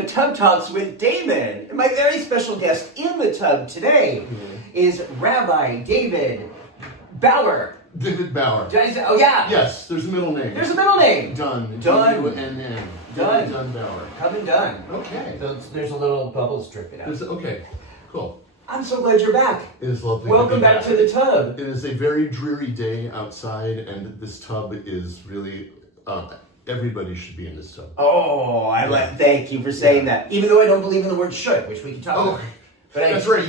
to Tub Talks with Damon. And my very special guest in the tub today is Rabbi David Bauer. David Bauer. Did I say, oh yeah. Yes, there's a middle name. There's a middle name. Dunn. Dunn. D-U-N-N. Dunn. Dunn Bauer. Come and done. Okay. So there's a little bubbles dripping out. Okay, cool. I'm so glad you're back. It is lovely. Welcome back to the tub. It is a very dreary day outside, and this tub is really, everybody should be in this tub. Oh, thank you for saying that. Even though I don't believe in the word should, which we can talk about. But that's right.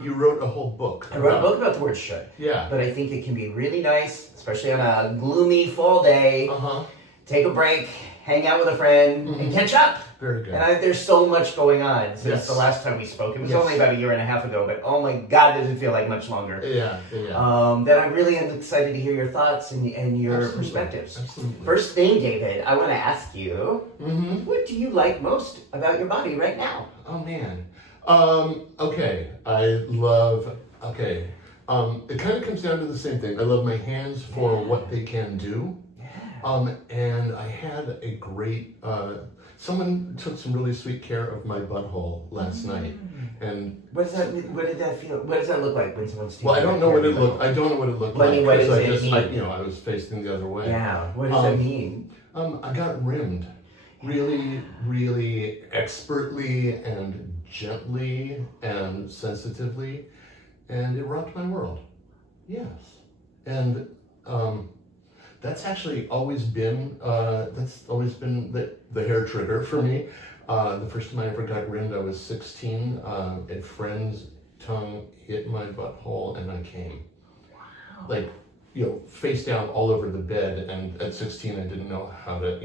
You wrote a whole book. I wrote a book about the word should. Yeah. But I think it can be really nice, especially on a gloomy fall day. Take a break, hang out with a friend, and catch up. Very good. And there's so much going on since the last time we spoke. It was only about a year and a half ago, but oh my God, does it feel like much longer. Yeah. That I really am excited to hear your thoughts and your perspectives. Absolutely. First thing, David, I want to ask you, what do you like most about your body right now? Oh man. Okay. It kind of comes down to the same thing. I love my hands for what they can do. And I had a great, someone took some really sweet care of my butthole last night. And what did that feel? What does that look like when someone's taking I don't know what it looked like. What does it mean? I was facing the other way. Yeah. What does that mean? I got rimmed really, really expertly and gently and sensitively, and it rocked my world. Yes. And that's actually always been the hair trigger for me. The first time I ever got rimmed, I was 16. A friend's tongue hit my butthole and I came. Wow. Like, face down all over the bed. And at 16, I didn't know how to,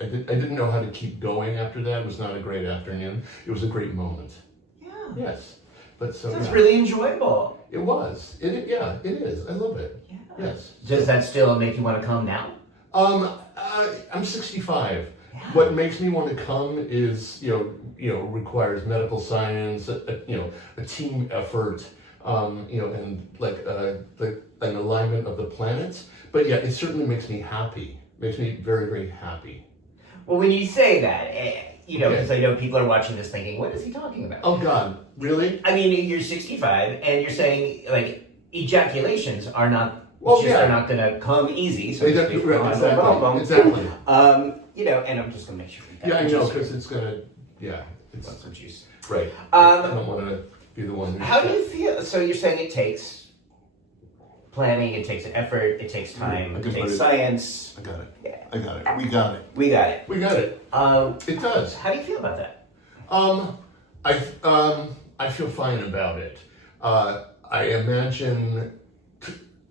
I didn't know how to keep going after that. It was not a great afternoon. It was a great moment. Yeah. Yes. But so that's really enjoyable. It was. It is. I love it. Yeah. Yes. Does that still make you want to come now? I'm 65. Yeah. What makes me want to come is, requires medical science, a team effort, and like an alignment of the planets. But yeah, it certainly makes me happy. Makes me very, very happy. Well, when you say that, because I know people are watching this thinking, what is he talking about? Oh God, really? I mean, you're 65 and you're saying like ejaculations are not. They're not going to come easy. So exactly. And I'm just going to make sure. I know, because it's going to. Yeah, it's some juice. Right. I don't want to be the one. How do you feel? So you're saying it takes planning, it takes effort, it takes time, it takes science. I got it. Yeah. I got it. We got it. We got it. We got it. It does. How do you feel about that? I feel fine about it. I imagine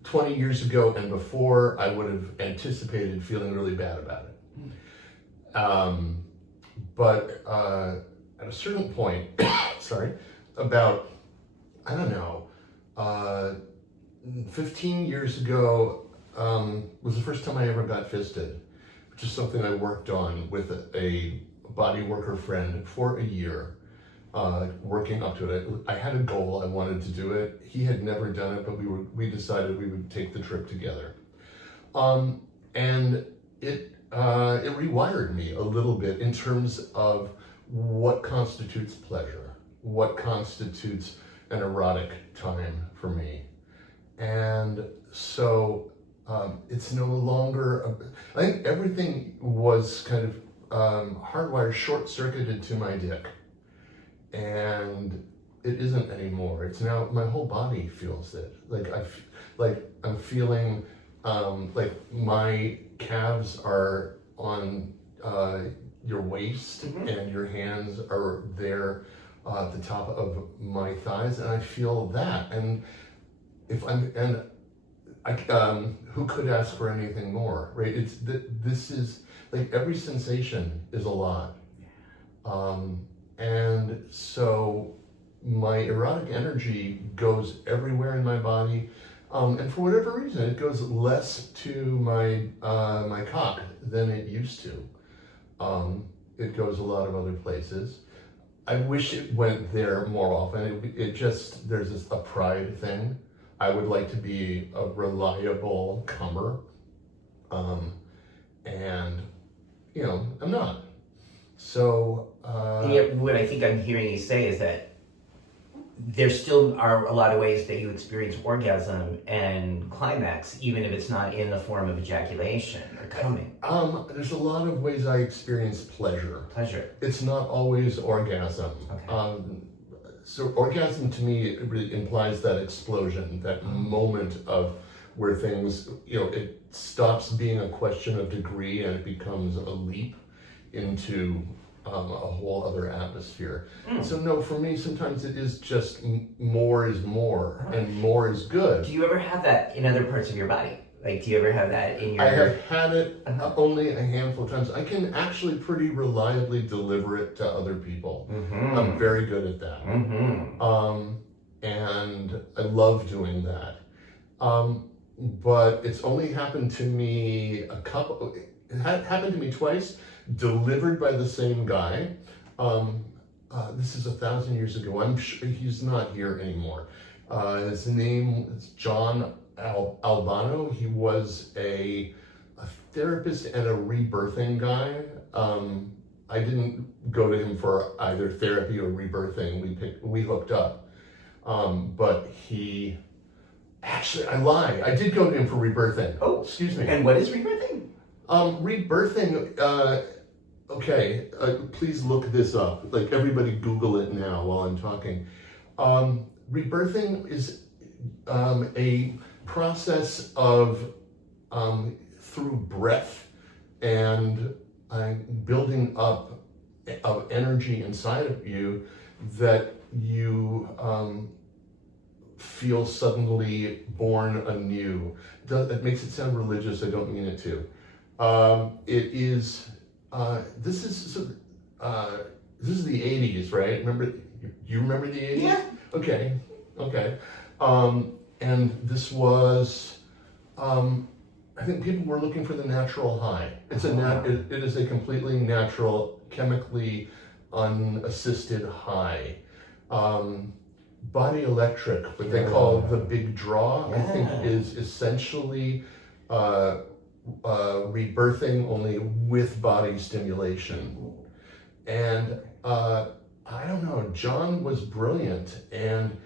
20 years ago and before, I would have anticipated feeling really bad about it. But at a certain point, about, 15 years ago was the first time I ever got fisted, which is something I worked on with a body worker friend for a year. Working up to it. I had a goal, I wanted to do it. He had never done it, but we decided we would take the trip together. And it rewired me a little bit in terms of what constitutes pleasure, what constitutes an erotic time for me. And so it's no longer, I think everything was kind of hardwired, short-circuited to my dick. And it isn't anymore. It's now my whole body feels it. I'm feeling like my calves are on your waist and your hands are there at the top of my thighs, and I feel that. And who could ask for anything more, right? This is like every sensation is a lot. And so my erotic energy goes everywhere in my body, and for whatever reason, it goes less to my my cock than it used to. It goes a lot of other places. I wish it went there more often. There's a pride thing. I would like to be a reliable comer, and I'm not. So And yet, what I think I'm hearing you say is that there still are a lot of ways that you experience orgasm and climax, even if it's not in the form of ejaculation or coming. There's a lot of ways I experience pleasure. Pleasure. It's not always orgasm. Okay. So orgasm to me it really implies that explosion, that moment of where things, it stops being a question of degree and it becomes a leap into a whole other atmosphere. So no, for me, sometimes it is just more is more, and more is good. Do you ever have that in other parts of your body? Like, do you ever have that in your... I have had it only a handful of times. I can actually pretty reliably deliver it to other people. I'm very good at that. And I love doing that. But it's only happened to me it happened to me twice, delivered by the same guy. This is 1,000 years ago. I'm sure he's not here anymore. His name is John Albano. He was a therapist and a rebirthing guy. I didn't go to him for either therapy or rebirthing. We hooked up. But he... Actually, I lie. I did go to him for rebirthing. Oh, excuse me. And what is rebirthing? Rebirthing, okay, please look this up. Like, everybody Google it now while I'm talking. Rebirthing is a process of, through breath and building up of energy inside of you that you feel suddenly born anew. It makes it sound religious. I don't mean it to. It is. This is the 80s, right? Remember? You remember the 80s? Yeah. Okay. And this was. I think people were looking for the natural high. It's it is a completely natural, chemically unassisted high. Body electric, what they call the big draw, I think is essentially rebirthing only with body stimulation. And I don't know, John was brilliant. And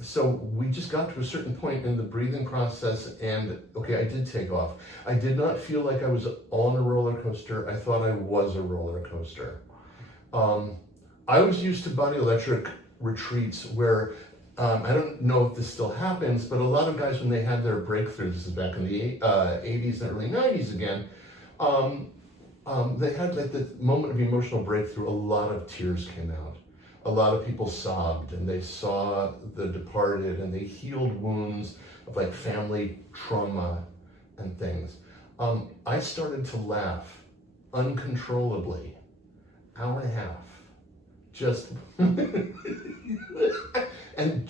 so we just got to a certain point in the breathing process and okay, I did take off. I did not feel like I was on a roller coaster. I thought I was a roller coaster. I was used to body electric retreats where I don't know if this still happens, but a lot of guys when they had their breakthroughs, this is back in the 80s and early 90s again, they had like the moment of emotional breakthrough, a lot of tears came out. A lot of people sobbed and they saw the departed and they healed wounds of like family trauma and things. I started to laugh uncontrollably, hour and a half. Just and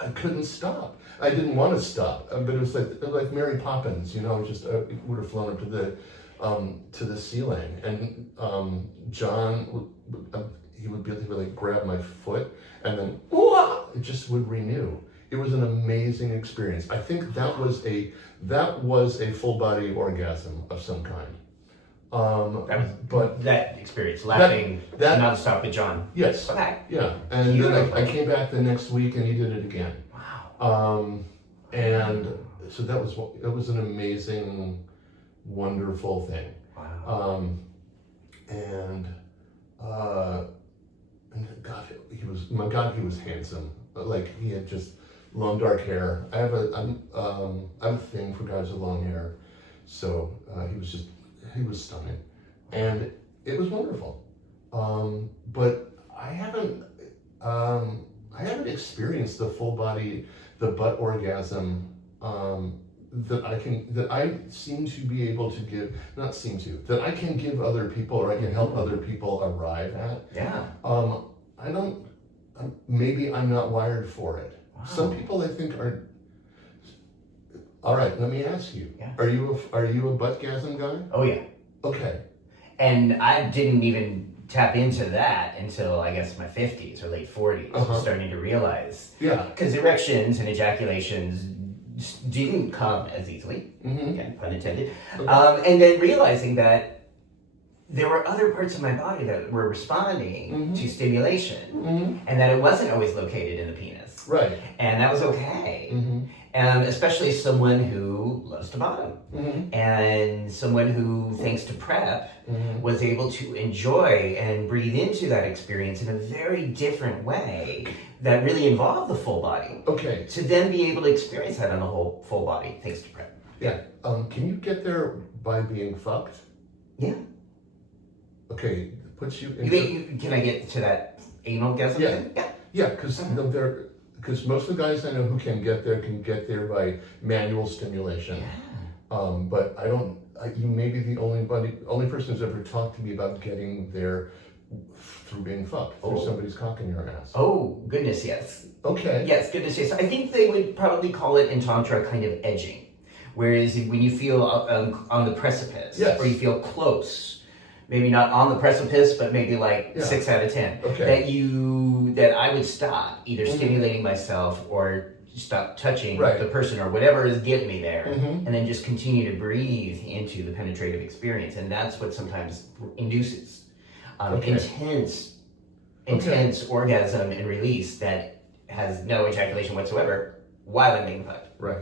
I couldn't stop. I didn't want to stop, but it was like Mary Poppins, just it would have flown up to the ceiling. And John, he would like grab my foot, and then it just would renew. It was an amazing experience. I think that was a full body orgasm of some kind. But that experience, laughing nonstop with John. Yes. Okay. Yeah, and then I came back the next week and he did it again. Wow. And so it was an amazing, wonderful thing. Wow. And God, he was handsome. Like he had just long dark hair. I have a thing for guys with long hair, so he was stunning, and it was wonderful. But I haven't experienced the full body, the butt orgasm that I seem to be able to give. Not seem to, that I can give other people, or I can help other people arrive at. Yeah. I don't. Maybe I'm not wired for it. Wow. Some people I think are. All right, let me ask you. Yeah. Are you a buttgasm guy? Oh yeah. Okay. And I didn't even tap into that until I guess my 50s or late 40s, starting to realize. Yeah. Because erections and ejaculations didn't come as easily, again, pun intended. Okay. And then realizing that there were other parts of my body that were responding to stimulation, Mm-hmm. and that it wasn't always located in the penis. Right. And that was okay. Mm-hmm. Especially someone who loves to bottom. Mm-hmm. And someone who, thanks to prep, Mm-hmm. was able to enjoy and breathe into that experience in a very different way that really involved the full body. Okay. To then be able to experience that on a whole full body, thanks to prep. Yeah. Can you get there by being fucked? Yeah. Okay. Puts you in. You mean, can I get to that anal gasm Yeah. thing? Yeah. Yeah, because most of the guys I know who can get there by manual stimulation. Yeah. But I don't. You may be the only person who's ever talked to me about getting there through being fucked, through somebody's cock in your ass. Oh, goodness, yes. Okay. Yes, goodness, yes. I think they would probably call it in Tantra kind of edging. Whereas when you feel on the precipice, Yes. or you feel close, maybe not on the precipice, but maybe like 6 out of 10, Okay. that I would stop either stimulating myself or stop touching Right. the person or whatever is getting me there, Mhm. and then just continue to breathe into the penetrative experience. And that's what sometimes induces intense orgasm and release that has no ejaculation whatsoever while I'm being fucked. Right.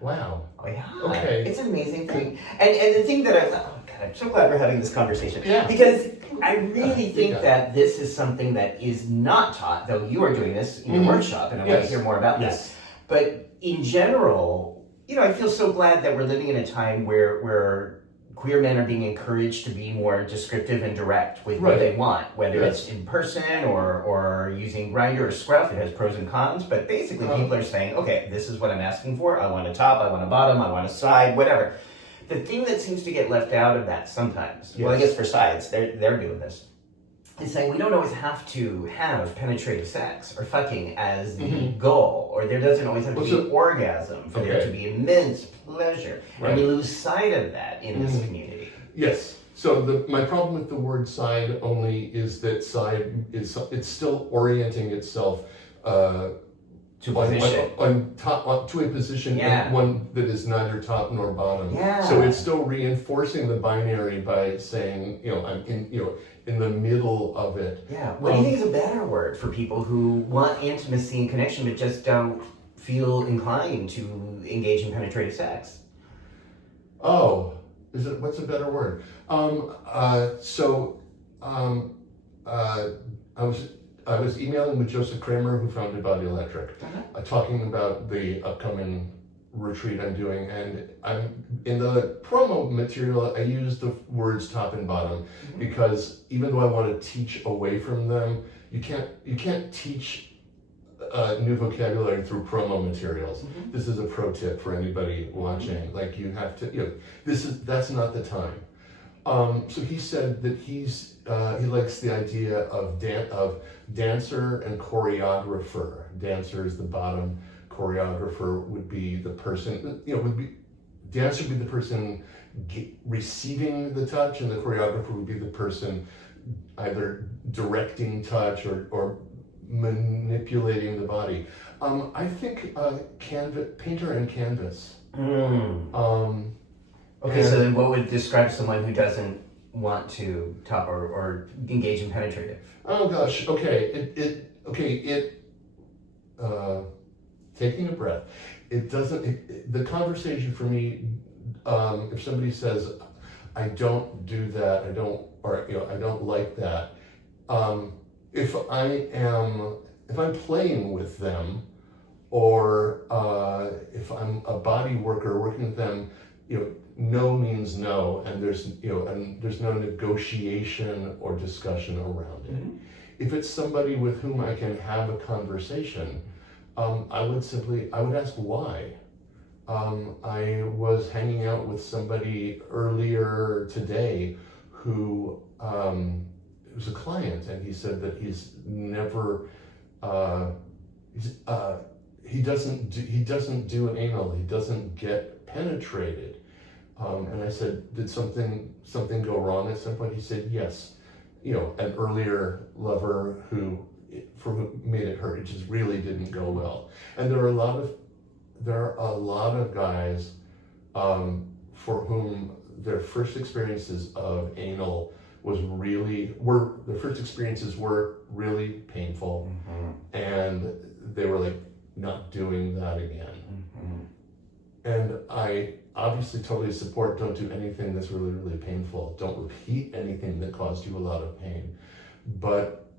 Wow. Oh yeah. Okay. It's an amazing thing. And the thing that I thought, oh God, I'm so glad we're having this conversation. Yeah. Because I really think Yeah. that this is something that is not taught, though you are doing this in your workshop, and I want to hear more about Yes. that. But in general, I feel so glad that we're living in a time where queer men are being encouraged to be more descriptive and direct with what they want, whether it's in person or using Grindr or Scruff. It has pros and cons, but basically people are saying, okay, this is what I'm asking for. I want a top, I want a bottom, I want a side, whatever. The thing that seems to get left out of that sometimes, well, I guess for sides, they're doing this, is saying we don't always have to have penetrative sex or fucking as the goal, or there doesn't always have to be orgasm for there to be immense pleasure. Right. And we lose sight of that in this community. Yes. So my problem with the word side only is that side it's still orienting itself To position. on top to a position, one that is neither top nor bottom. Yeah. So it's still reinforcing the binary by saying, I'm in the middle of it. Yeah. What do you think is a better word for people who want intimacy and connection but just don't feel inclined to engage in penetrative sex? Oh, what's a better word? I was emailing with Joseph Kramer, who founded Body Electric, talking about the upcoming retreat I'm doing, and I'm in the promo material. I use the words top and bottom because even though I want to teach away from them, you can't teach new vocabulary through promo materials. This is a pro tip for anybody watching. Like you have to, that's not the time. So he said that he likes the idea of dancer and choreographer. Dancer is the bottom. Choreographer would be the person. Dancer would be the person receiving the touch, and the choreographer would be the person either directing touch or manipulating the body. I think painter and canvas. Okay, so then what would describe someone who doesn't want to top or engage in penetrative? Oh gosh, okay. Taking a breath. It doesn't, the conversation for me, if somebody says, I don't do that, I don't like that. If I'm playing with them, or if I'm a body worker working with them, no means no, and there's no negotiation or discussion around it. If it's somebody with whom I can have a conversation, I would ask why. I was hanging out with somebody earlier today who was a client, and he said that he's never he doesn't do an anal. He doesn't get penetrated. And I said, did something go wrong at some point? He said, yes. An earlier lover who made it hurt. It just really didn't go well. And there are a lot of guys for whom their first experiences of anal the first experiences were really painful, and they were like, not doing that again. And I obviously totally support, don't do anything that's really, really painful. Don't repeat anything that caused you a lot of pain. But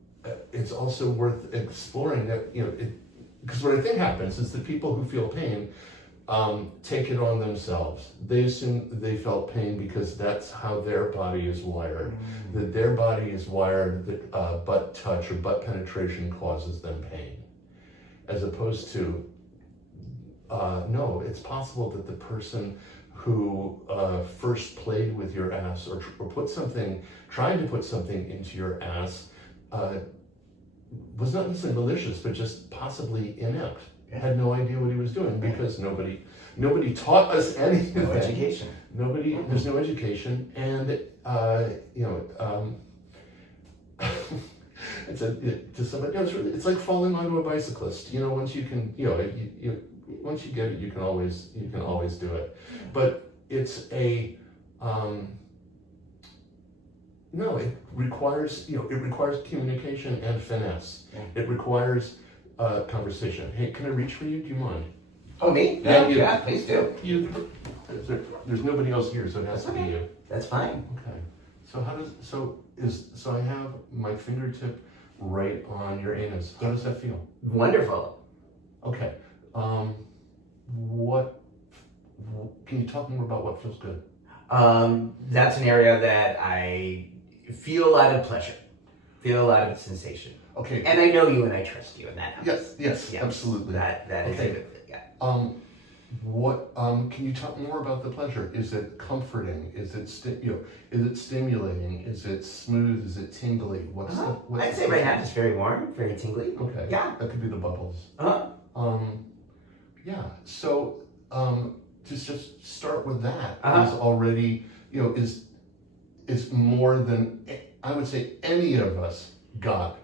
it's also worth exploring that, because what I think happens is that people who feel pain take it on themselves. They assume they felt pain because that's how their body is wired. That their body is wired that butt touch or butt penetration causes them pain. As opposed to, no, it's possible that the person who first played with your ass or tried to put something into your ass was not necessarily malicious, but just possibly inept. Had no idea what he was doing because nobody taught us anything. No education. There's no education, and it's like falling onto a bicyclist. Once you can, once you get it, you can always do it. But it's a no. It requires communication and finesse. It requires conversation. Hey, can I reach for you? Do you mind? Oh, me? Yeah, please do. There's nobody else here, so it has to be you. That's fine. Okay. So I have my fingertip right on your anus. How does that feel? Wonderful. Okay. Can you talk more about what feels good? That's an area that I feel a lot of pleasure, feel a lot of sensation. Okay. And I know you and I trust you in that house. Yes, absolutely. That is a good thing, yeah. Can you talk more about the pleasure? Is it comforting? Is it stimulating? Is it smooth? Is it tingly? I'd say right now it's very warm, very tingly. Okay. Yeah. That could be the bubbles. Yeah. So just start with that. Is already is more than I would say any of us got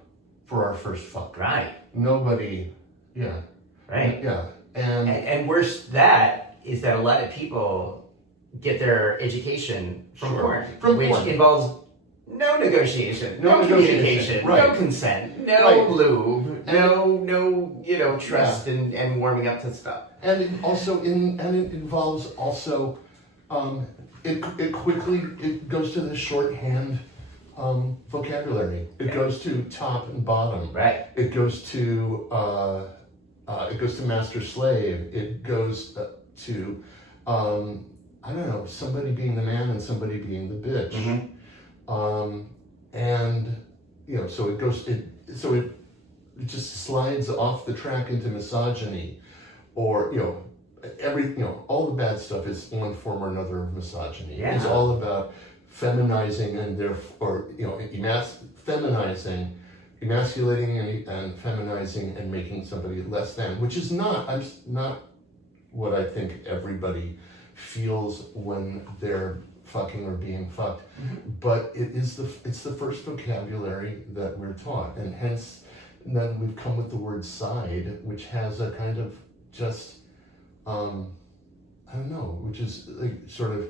for our first fuck. Right. Nobody. Yeah. Right. Yeah. And worse that is that a lot of people get their education from porn, which involves no negotiation, no communication, right. No consent, no lube, no trust and warming up to stuff. And it involves also it goes to the shorthand vocabulary. It goes to top and bottom. Right. It goes to master slave. It goes to I don't know, somebody being the man and somebody being the bitch. So it just slides off the track into misogyny, or all the bad stuff is one form or another of misogyny. Yeah. It's all about feminizing and emasculating and feminizing and making somebody less than, which is not what I think everybody feels when they're fucking or being fucked. But it's the first vocabulary that we're taught, and hence then we've come with the word side, which has a kind of just I don't know, which is like sort of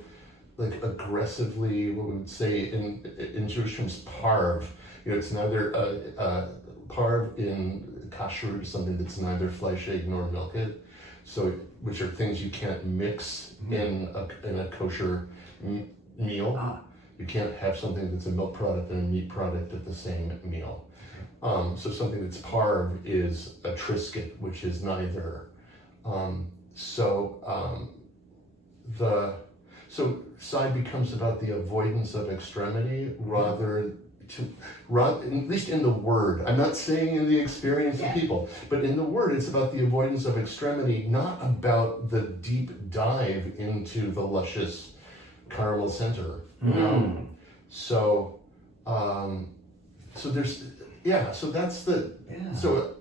like aggressively what we would say in Jewish terms parv. It's neither parv in kashrut, something that's neither flesh, egg, nor milk. So, which are things you can't mix in a kosher meal. You can't have something that's a milk product and a meat product at the same meal. So something that's parv is a trisket, which is neither. So side becomes about the avoidance of extremity at least in the word. I'm not saying in the experience of people, but in the word, it's about the avoidance of extremity, not about the deep dive into the luscious caramel center. So there's so that's the so.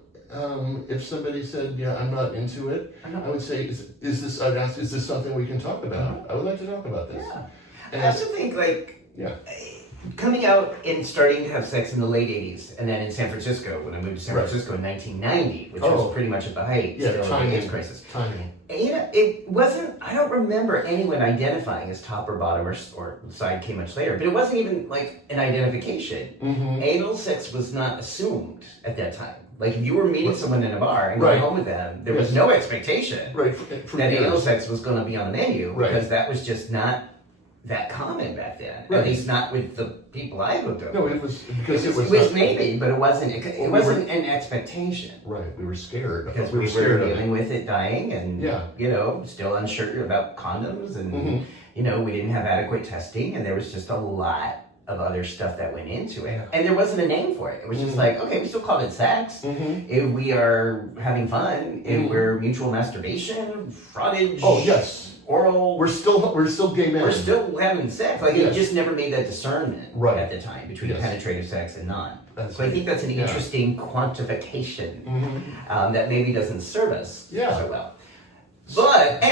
If somebody said, I'm not into it, I would say, is this something we can talk about? I would like to talk about this. I also think coming out and starting to have sex in the late 80s, and then in San Francisco, when I moved to San Francisco in 1990, which was pretty much at the height still of the AIDS crisis. You know, it wasn't, I don't remember anyone identifying as top or bottom or side came much later, but it wasn't even like an identification. Anal sex was not assumed at that time. Like if you were meeting someone in a bar and going home with them, there was no expectation that anal sex was going to be on the menu because that was just not that common back then. At least not with the people I hooked up. No, with. it was because it was maybe, but it wasn't. It wasn't an expectation. Right, we were scared because we were dealing with it dying, and you know, still unsure about condoms, and you know, we didn't have adequate testing, and there was just a lot of other stuff that went into it, and there wasn't a name for it. It was just like, okay, we still call it sex. If we are having fun, if we're mutual masturbation, frottage. Oh yes. Oral. We're still gay men. We're still having sex. Like you just never made that discernment at the time between penetrative sex and non. So I think that's an interesting quantification that maybe doesn't serve us so well. But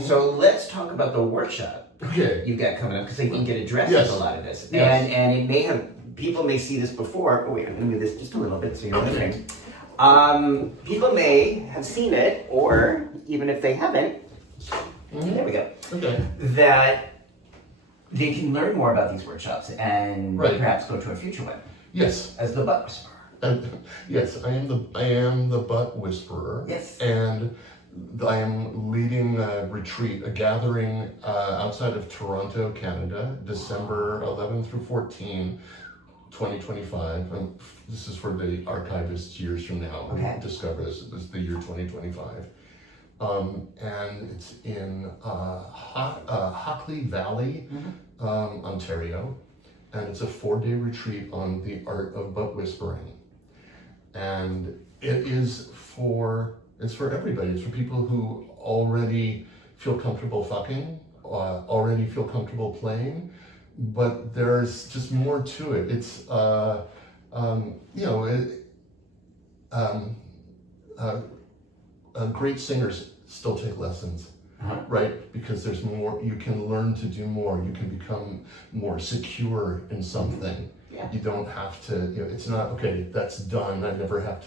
so let's talk about the workshop you've got coming up, because I think it addresses a lot of this. And it may have, people may see this before. Oh wait, I'm gonna move this just a little bit so you're listening. People may have seen it, or even if they haven't, there we go. That they can learn more about these workshops and perhaps go to a future one. Yes. As the butt whisperer. Yes, I am the butt whisperer. Yes. And I am leading a retreat, a gathering outside of Toronto, Canada, December 11 through 14, 2025. This is for the archivists years from now. We'll discover this is the year 2025. And it's in Hockley Valley, Ontario, and it's a 4-day retreat on the art of butt whispering. And it is for everybody. It's for people who already feel comfortable fucking, already feel comfortable playing, but there's just more to it. It's great singers still take lessons, right? Because there's more, you can learn to do more, you can become more secure in something. You don't have to, you know, it's not, okay, that's done, I never have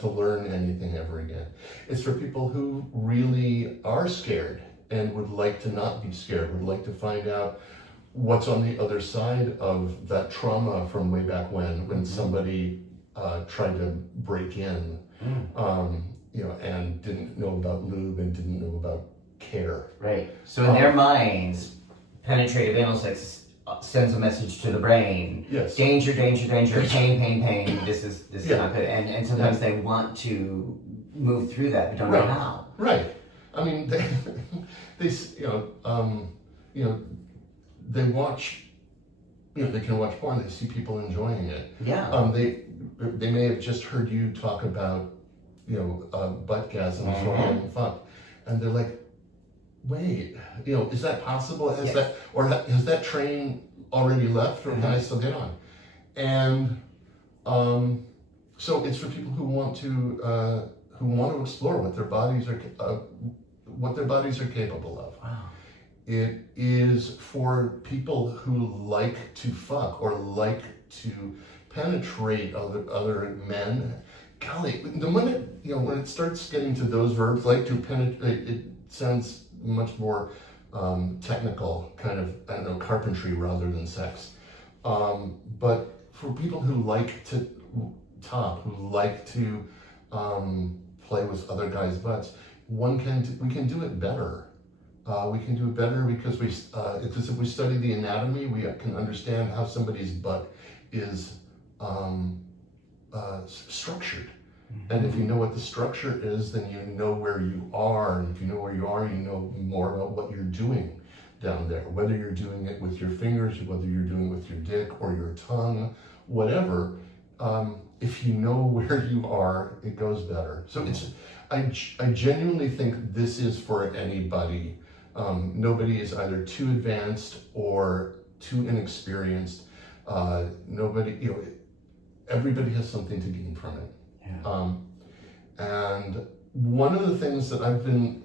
to learn anything ever again. It's for people who really are scared and would like to not be scared, would like to find out what's on the other side of that trauma from way back when somebody tried to break in. You know, and didn't know about lube and didn't know about care. Right. So in their minds, penetrative anal sex sends a message to the brain. Yes. Danger, danger, danger, pain, pain, pain. This is not good. And sometimes they want to move through that, but don't know how. Right. I mean, they watch. You know, they can watch porn. They see people enjoying it. Yeah. They may have just heard you talk about, you know, buttgasms or fuck, and they're like, wait, you know, is that possible? Has that train already left, or can I still get on? And so it's for people who want to explore what their bodies are capable of. Wow. It is for people who like to fuck or like to penetrate other men. Golly, the minute, you know, when it starts getting to those verbs, like to penetrate, it sounds much more technical, kind of, I don't know, carpentry rather than sex. But for people who like to top, who like to play with other guys' butts, we can do it better. We can do it better because if we study the anatomy, we can understand how somebody's butt is structured. And if you know what the structure is, then you know where you are. And if you know where you are, you know more about what you're doing down there. Whether you're doing it with your fingers, whether you're doing it with your dick or your tongue, whatever. If you know where you are, it goes better. So I genuinely think this is for anybody. Nobody is either too advanced or too inexperienced. Everybody has something to gain from it. And one of the things that I've been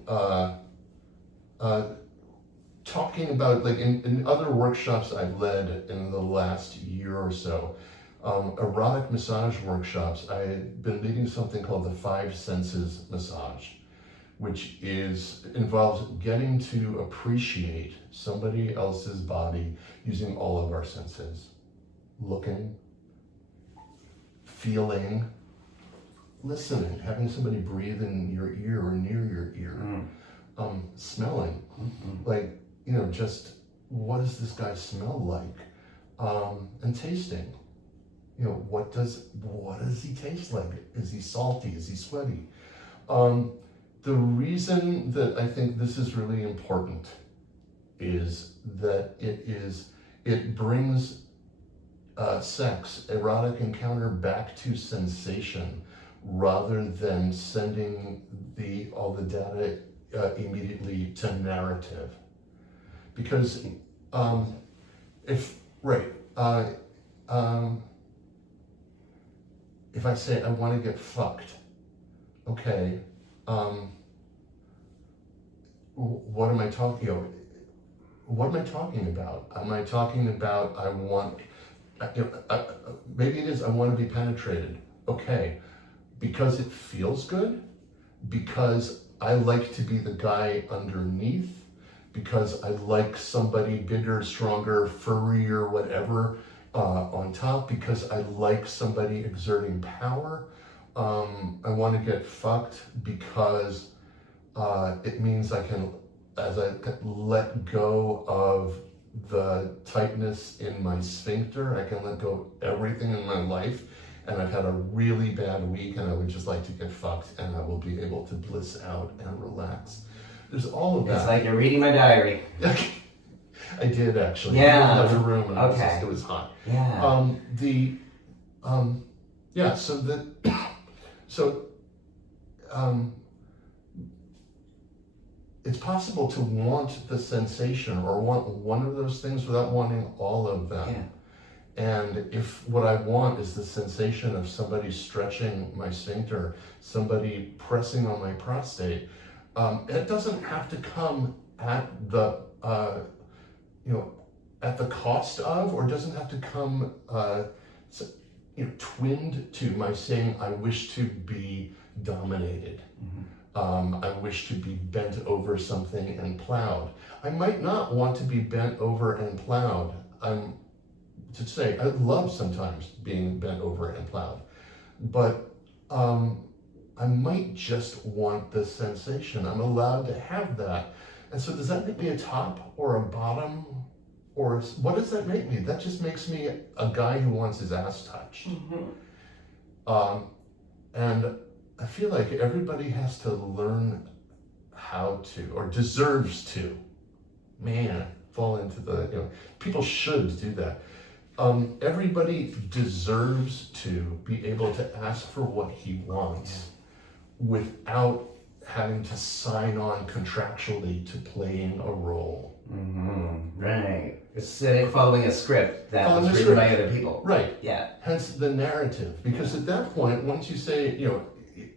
talking about, like in other workshops I've led in the last year or so, erotic massage workshops, I've been leading something called the 5 senses massage, which involves getting to appreciate somebody else's body using all of our senses. Looking, feeling, listening, having somebody breathe in your ear or near your ear, smelling, like, just what does this guy smell like? And tasting, what does he taste like? Is he salty? Is he sweaty? The reason that I think this is really important is that it brings sex, erotic encounter, back to sensation rather than sending all the data immediately to narrative. Because if I say I want to get fucked, okay, what am I talking about? Am I talking about I want, maybe it is I want to be penetrated, okay, because it feels good, because I like to be the guy underneath, because I like somebody bigger, stronger, furrier, whatever, on top, because I like somebody exerting power. I want to get fucked because it means as I let go of the tightness in my sphincter, I can let go of everything in my life, and I've had a really bad week and I would just like to get fucked and I will be able to bliss out and relax. There's all of that. It's like you're reading my diary. I did actually. Yeah. In another room and Okay. it was hot. Yeah. It's possible to want the sensation or want one of those things without wanting all of them. Yeah. And if what I want is the sensation of somebody stretching my sphincter, somebody pressing on my prostate, it doesn't have to come at the at the cost of, or doesn't have to come twinned to my saying I wish to be dominated. I wish to be bent over something and plowed. I might not want to be bent over and plowed. I love sometimes being bent over and plowed, but I might just want the sensation. I'm allowed to have that. And so does that make me a top or a bottom? Or what does that make me? That just makes me a guy who wants his ass touched. And I feel like everybody has to learn how to, or deserves to, fall into people should do that. Everybody deserves to be able to ask for what he wants without having to sign on contractually to playing a role. Right. Instead of following a script that Following was a written by script. other people. Right. Yeah. Hence the narrative. Because at that point, once you say,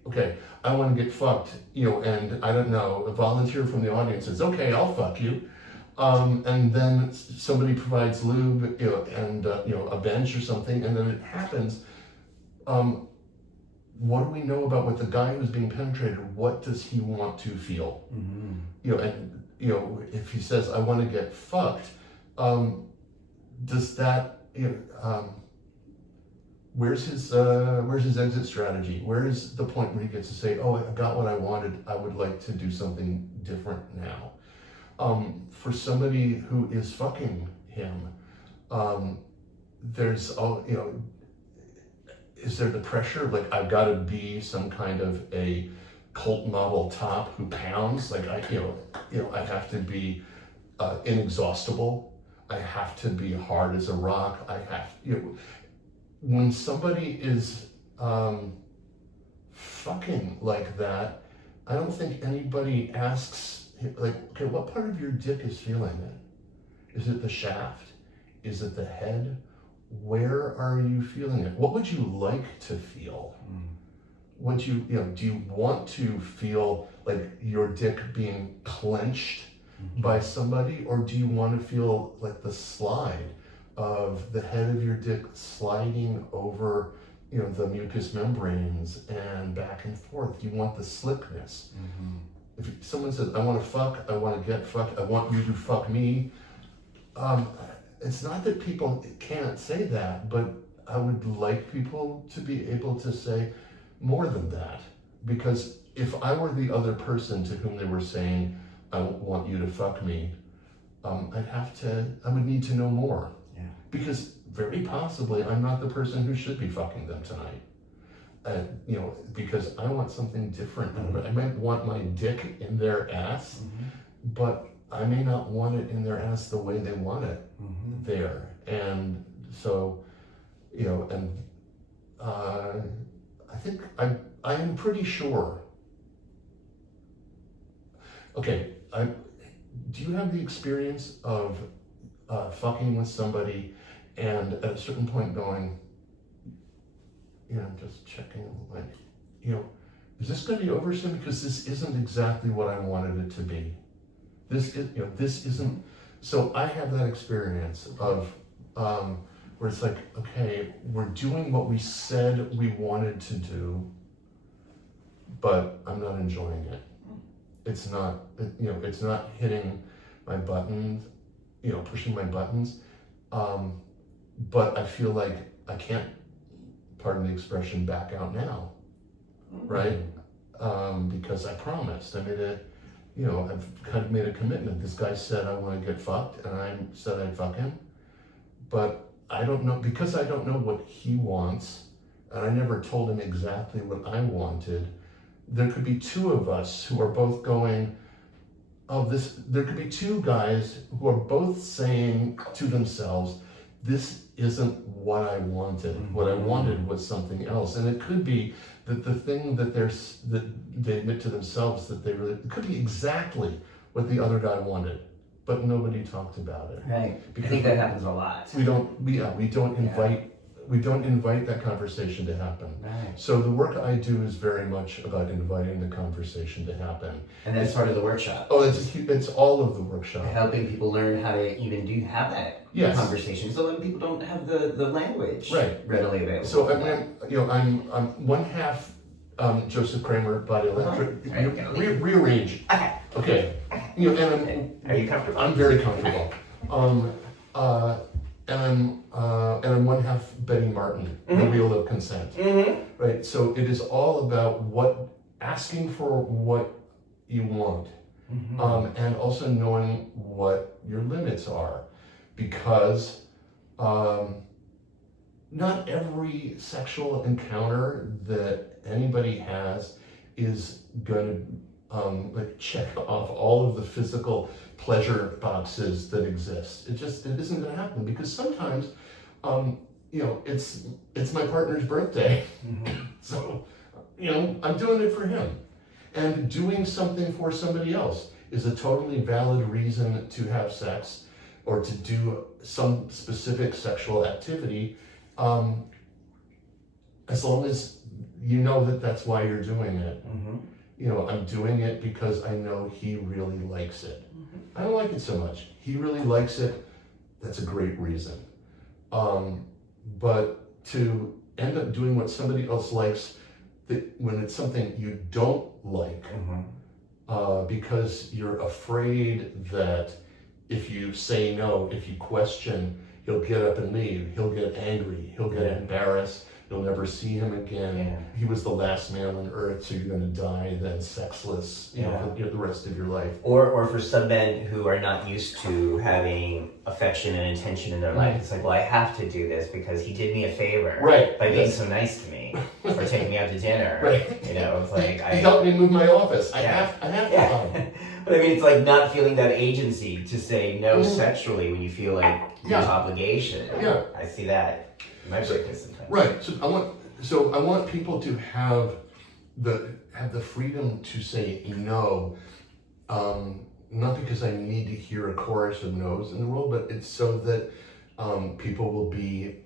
okay, I want to get fucked, and I don't know, a volunteer from the audience says, okay, I'll fuck you. And then somebody provides lube, and a bench or something, and then it happens. What do we know about what the guy who's being penetrated, what does he want to feel? If he says, I want to get fucked, does that, where's his exit strategy? Where is the point where he gets to say, oh, I got what I wanted, I would like to do something different now? For somebody who is fucking him, there's is there the pressure? Like, I've got to be some kind of a cult model top who pounds. Like, I have to be inexhaustible. I have to be hard as a rock. I have, when somebody is fucking like that, I don't think anybody asks, like, okay, what part of your dick is feeling it? Is it the shaft? Is it the head? Where are you feeling it? What would you like to feel? Would do you want to feel like your dick being clenched by somebody, or do you want to feel like the slide of the head of your dick sliding over, the mucous membranes and back and forth? You want the slickness. If someone says, I want to fuck, I want to get fucked, I want you to fuck me, it's not that people can't say that, but I would like people to be able to say more than that. Because if I were the other person to whom they were saying, I want you to fuck me, I would need to know more. Yeah. Because very possibly I'm not the person who should be fucking them tonight. Because I want something different. I might want my dick in their ass, but I may not want it in their ass the way they want it there. And so, I think I am pretty sure. Okay, do you have the experience of fucking with somebody and at a certain point going, just checking, like, is this going to be over soon? Because this isn't exactly what I wanted it to be. This isn't. So I have that experience of where it's like, okay, we're doing what we said we wanted to do, but I'm not enjoying it. It's not, it's not hitting my buttons, pushing my buttons. But I feel like I can't, pardon the expression, back out now, right? Because I promised. I made I've kind of made a commitment. This guy said I want to get fucked, and I said I'd fuck him. But I don't know, because I don't know what he wants, and I never told him exactly what I wanted. There could be two of us who are both going, there could be two guys who are both saying to themselves, this isn't what I wanted. What I wanted was something else. And it could be that the thing that they admit to themselves that they really, it could be exactly what the other guy wanted, but nobody talked about it. Right. I think that happens a lot. We don't invite that conversation to happen. Right. So the work I do is very much about inviting the conversation to happen. And that's part of the workshop. Oh, it's all of the workshop. Helping people learn how to even have that conversation. So when people don't have the language readily available. So I'm one half Joseph Kramer body electric. Rearrange. Okay. And are you comfortable? I'm very comfortable. And I'm one half Betty Martin, the wheel of consent. Right. So it is all about asking for what you want, and also knowing what your limits are, because not every sexual encounter that anybody has is going to check off all of the physical pleasure boxes that exist. It isn't going to happen, because sometimes, it's my partner's birthday, so I'm doing it for him, and doing something for somebody else is a totally valid reason to have sex or to do some specific sexual activity, as long as you know that that's why you're doing it. I'm doing it because I know he really likes it. I don't like it so much. He really likes it. That's a great reason. But to end up doing what somebody else likes, when it's something you don't like, because you're afraid that if you say no, if you question, he'll get up and leave. He'll get angry. He'll get embarrassed. You'll never see him again. Yeah. He was the last man on earth, so you're going to die then sexless for the rest of your life. Or for some men who are not used to having affection and intention in their life, it's like, well, I have to do this because he did me a favor by being so nice to me or taking me out to dinner. It's like he helped me move my office. I have to. But I mean, it's like not feeling that agency to say no sexually when you feel like there's obligation. I see that. My practice sometimes. Right. So I want people to have the freedom to say no, not because I need to hear a chorus of no's in the world, but it's so that people will be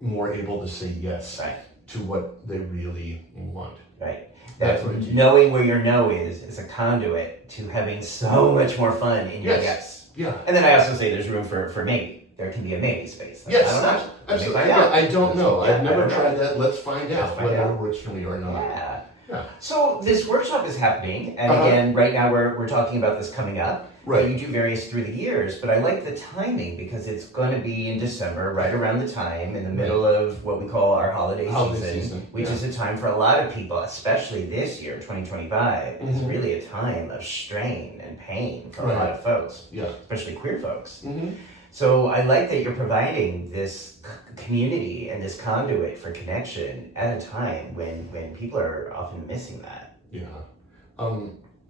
more able to say yes to what they really want. Right. That's That what I teach. knowing where your no is a conduit to having so much more fun in your Yes. yes. Yeah. And then I also say there's room for maybe. There can be a maybe space. Like, Yes, I don't know. absolutely. Find Yeah, out. I don't know. Yeah, I've I never don't know. tried that. Let's find out find whether out. it works for me or not. Yeah. Yeah. So this workshop is happening, and Uh-huh. again, right now we're talking about this coming up. Right. You do various through the years, but I like the timing because it's going to be in December, right around the time, in the middle of what we call our holiday season, which yeah. is a time for a lot of people, especially this year, 2025, is Mhm. really a time of strain and pain for a Right. lot of folks, Yeah. especially queer folks. Mm-hmm. So I like that you're providing this community and this conduit for connection at a time when people are often missing that. Yeah.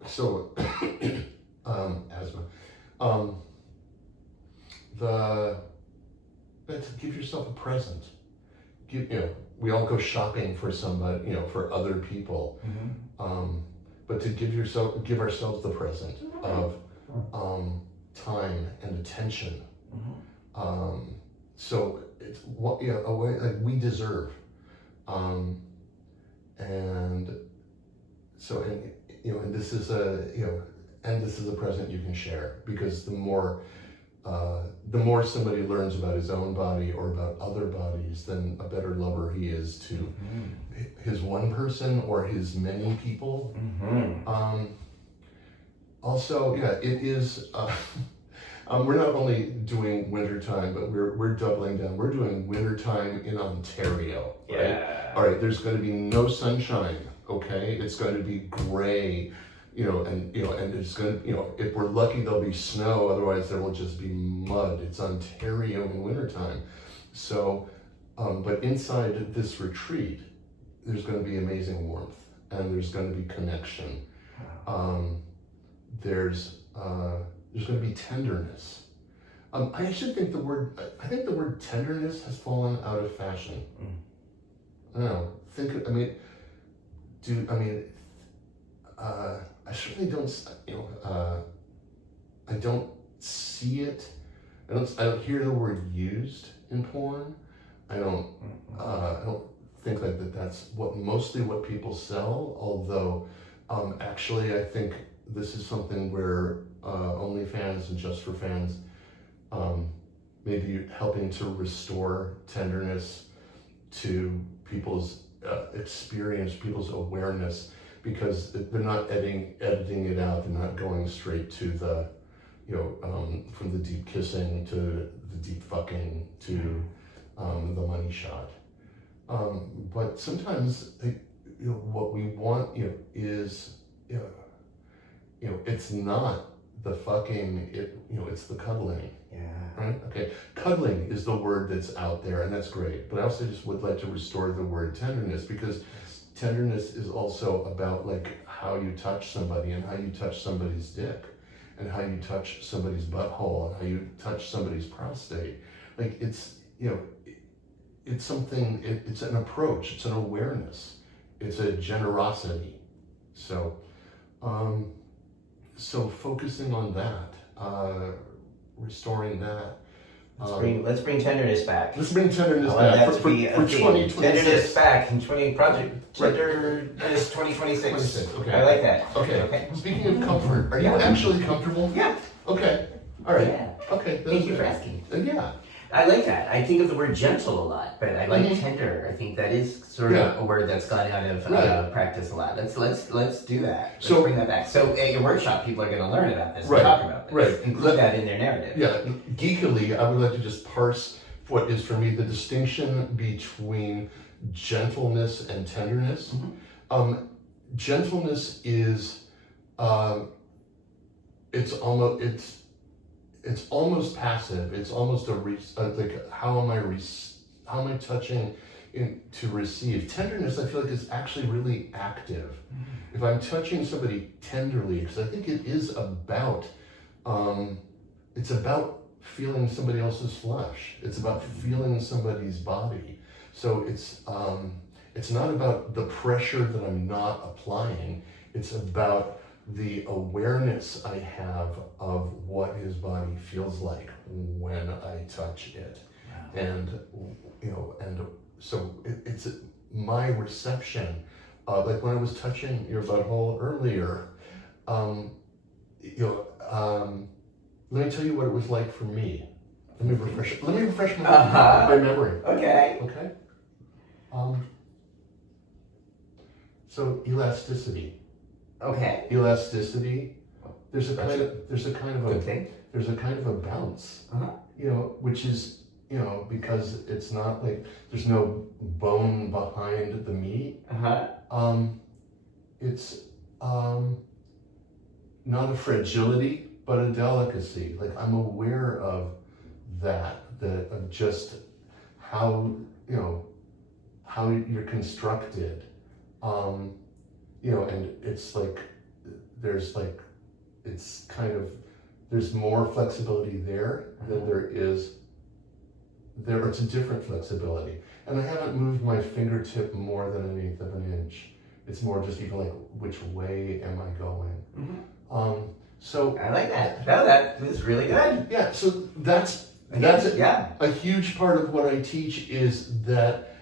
So, asthma. To give yourself a present. We all go shopping for somebody, for other people. Mm-hmm. But to give ourselves the present of time and attention. Mm-hmm. So it's a way like we deserve. And so, and this is a present you can share, because the more somebody learns about his own body or about other bodies, then a better lover he is to his one person or his many people. Mm-hmm. Also, it is. We're not only doing wintertime, but we're doubling down. We're doing wintertime in Ontario, right? Yeah. All right, there's going to be no sunshine, okay? It's going to be gray, and it's going to, if we're lucky, there'll be snow. Otherwise, there will just be mud. It's Ontario in wintertime. So, but inside this retreat, there's going to be amazing warmth, and there's going to be connection. There's going to be tenderness. I actually think the word tenderness has fallen out of fashion. I don't know. I certainly don't. I don't see it. I don't hear the word used in porn. I don't think that's mostly what people sell. Although, actually, I think this is something where OnlyFans and Just for Fans maybe helping to restore tenderness to people's experience, people's awareness, because they're not editing it out. They're not going straight to the, from the deep kissing to the deep fucking to the money shot. But sometimes, what we want, is, it's not the fucking, it's the cuddling. Yeah. Right? Okay. Cuddling is the word that's out there, and that's great. But I also just would like to restore the word tenderness, because tenderness is also about like how you touch somebody and how you touch somebody's dick and how you touch somebody's butthole and how you touch somebody's prostate. Like it's something, it's an approach, it's an awareness, it's a generosity. So, so focusing on that, restoring that. Let's bring tenderness back. Let's bring tenderness I want back that to be for a theme. 2026. Tenderness back in Tenderness 2026. 26, okay. I like that. Okay. Speaking of comfort, are you actually comfortable? Yeah. Okay. All right. Yeah. Okay. Thank you for asking. Yeah. I like that. I think of the word gentle a lot, but I like tender. I think that is sort of a word that's gone out of practice a lot. Let's do that. Let's bring that back. So at your workshop, people are going to learn about this and talk about this. Right. Include that in their narrative. Yeah. Geekily, I would like to just parse what is for me the distinction between gentleness and tenderness. Gentleness is it's almost passive. It's almost like how am I touching to receive? Tenderness, I feel like, is actually really active. If I'm touching somebody tenderly, because I think it is about it's about feeling somebody else's flesh. It's about feeling somebody's body. So it's not about the pressure that I'm not applying. It's about the awareness I have of what his body feels like when I touch it. Wow. And so it's my reception like when I was touching your butthole earlier, let me tell you what it was like for me. Let me refresh my memory. Okay. Okay. So elasticity. Okay. Elasticity. There's a kind Good thing. of a bounce. Uh-huh. Which is because it's not like there's no bone behind the meat. Uh-huh. It's not a fragility, but a delicacy. Like I'm aware of that of just how you're constructed, and it's like there's more flexibility there than there is there. It's a different flexibility, and I haven't moved my fingertip more than 1/8 of an inch. It's more just even like which way am I going? Mm-hmm. So I like that. No, that was really good. Yeah, so that's a huge part of what I teach is that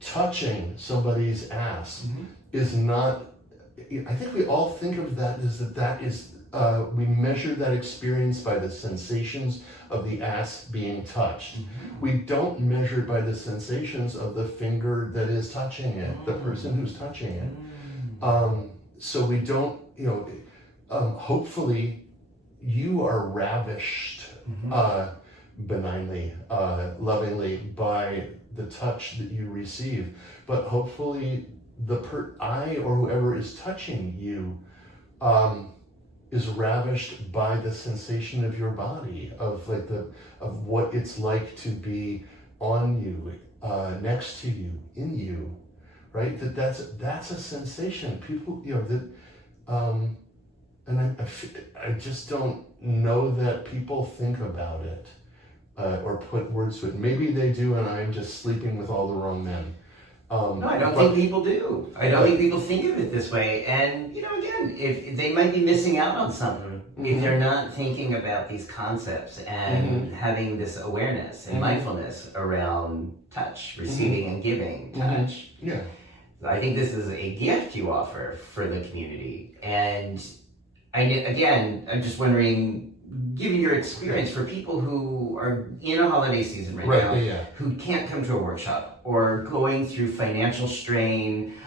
touching somebody's ass is not. I think we all think of that as that is we measure that experience by the sensations of the ass being touched. We don't measure by the sensations of the finger that is touching it, the person who's touching it. So we don't, hopefully you are ravished benignly, lovingly by the touch that you receive, but hopefully I or whoever is touching you is ravished by the sensation of your body, of what it's like to be on you, next to you, in you, right? That's a sensation. People, and I just don't know that people think about it or put words to it. Maybe they do, and I'm just sleeping with all the wrong men. No, I don't think people do. I don't think people think of it this way. And, again, if they might be missing out on something if they're not thinking about these concepts and having this awareness and mindfulness around touch, receiving and giving touch. Yeah. I think this is a gift you offer for the community. And I'm just wondering, given your experience, for people who are in a holiday season right now, who can't come to a workshop or going through financial strain,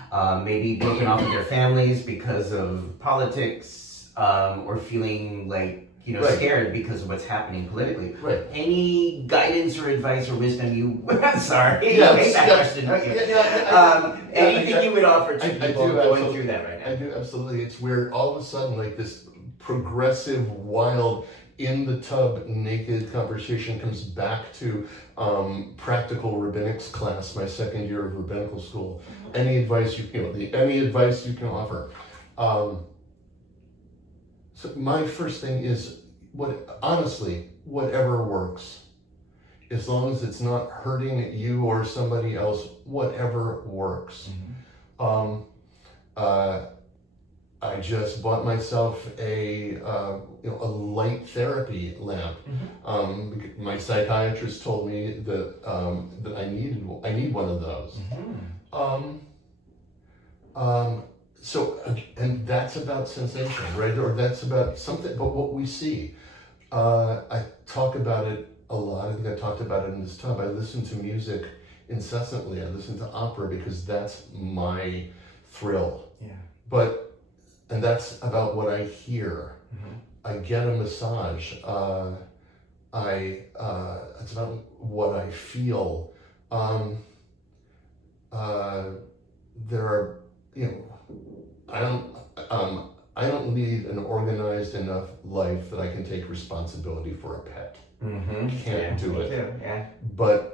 maybe broken off with their families because of politics, or feeling like, scared because of what's happening politically. Right. Any guidance or advice or wisdom you, sorry, anything you would offer to people going through that right now? I do, absolutely. It's where all of a sudden, like this progressive, wild, in the tub, naked conversation comes back to practical rabbinics class, my second year of rabbinical school. Any advice any advice you can offer. So my first thing is, whatever works, as long as it's not hurting you or somebody else, whatever works. I just bought myself a light therapy lamp. My psychiatrist told me that I need one of those. So, and that's about sensation, right? Or that's about something, but what we see. I talk about it a lot. I think I talked about it in this tub. I listen to music incessantly. I listen to opera because that's my thrill. And that's about what I hear. I get a massage. It's about what I feel. There are, I don't lead an organized enough life that I can take responsibility for a pet. Can't do it. But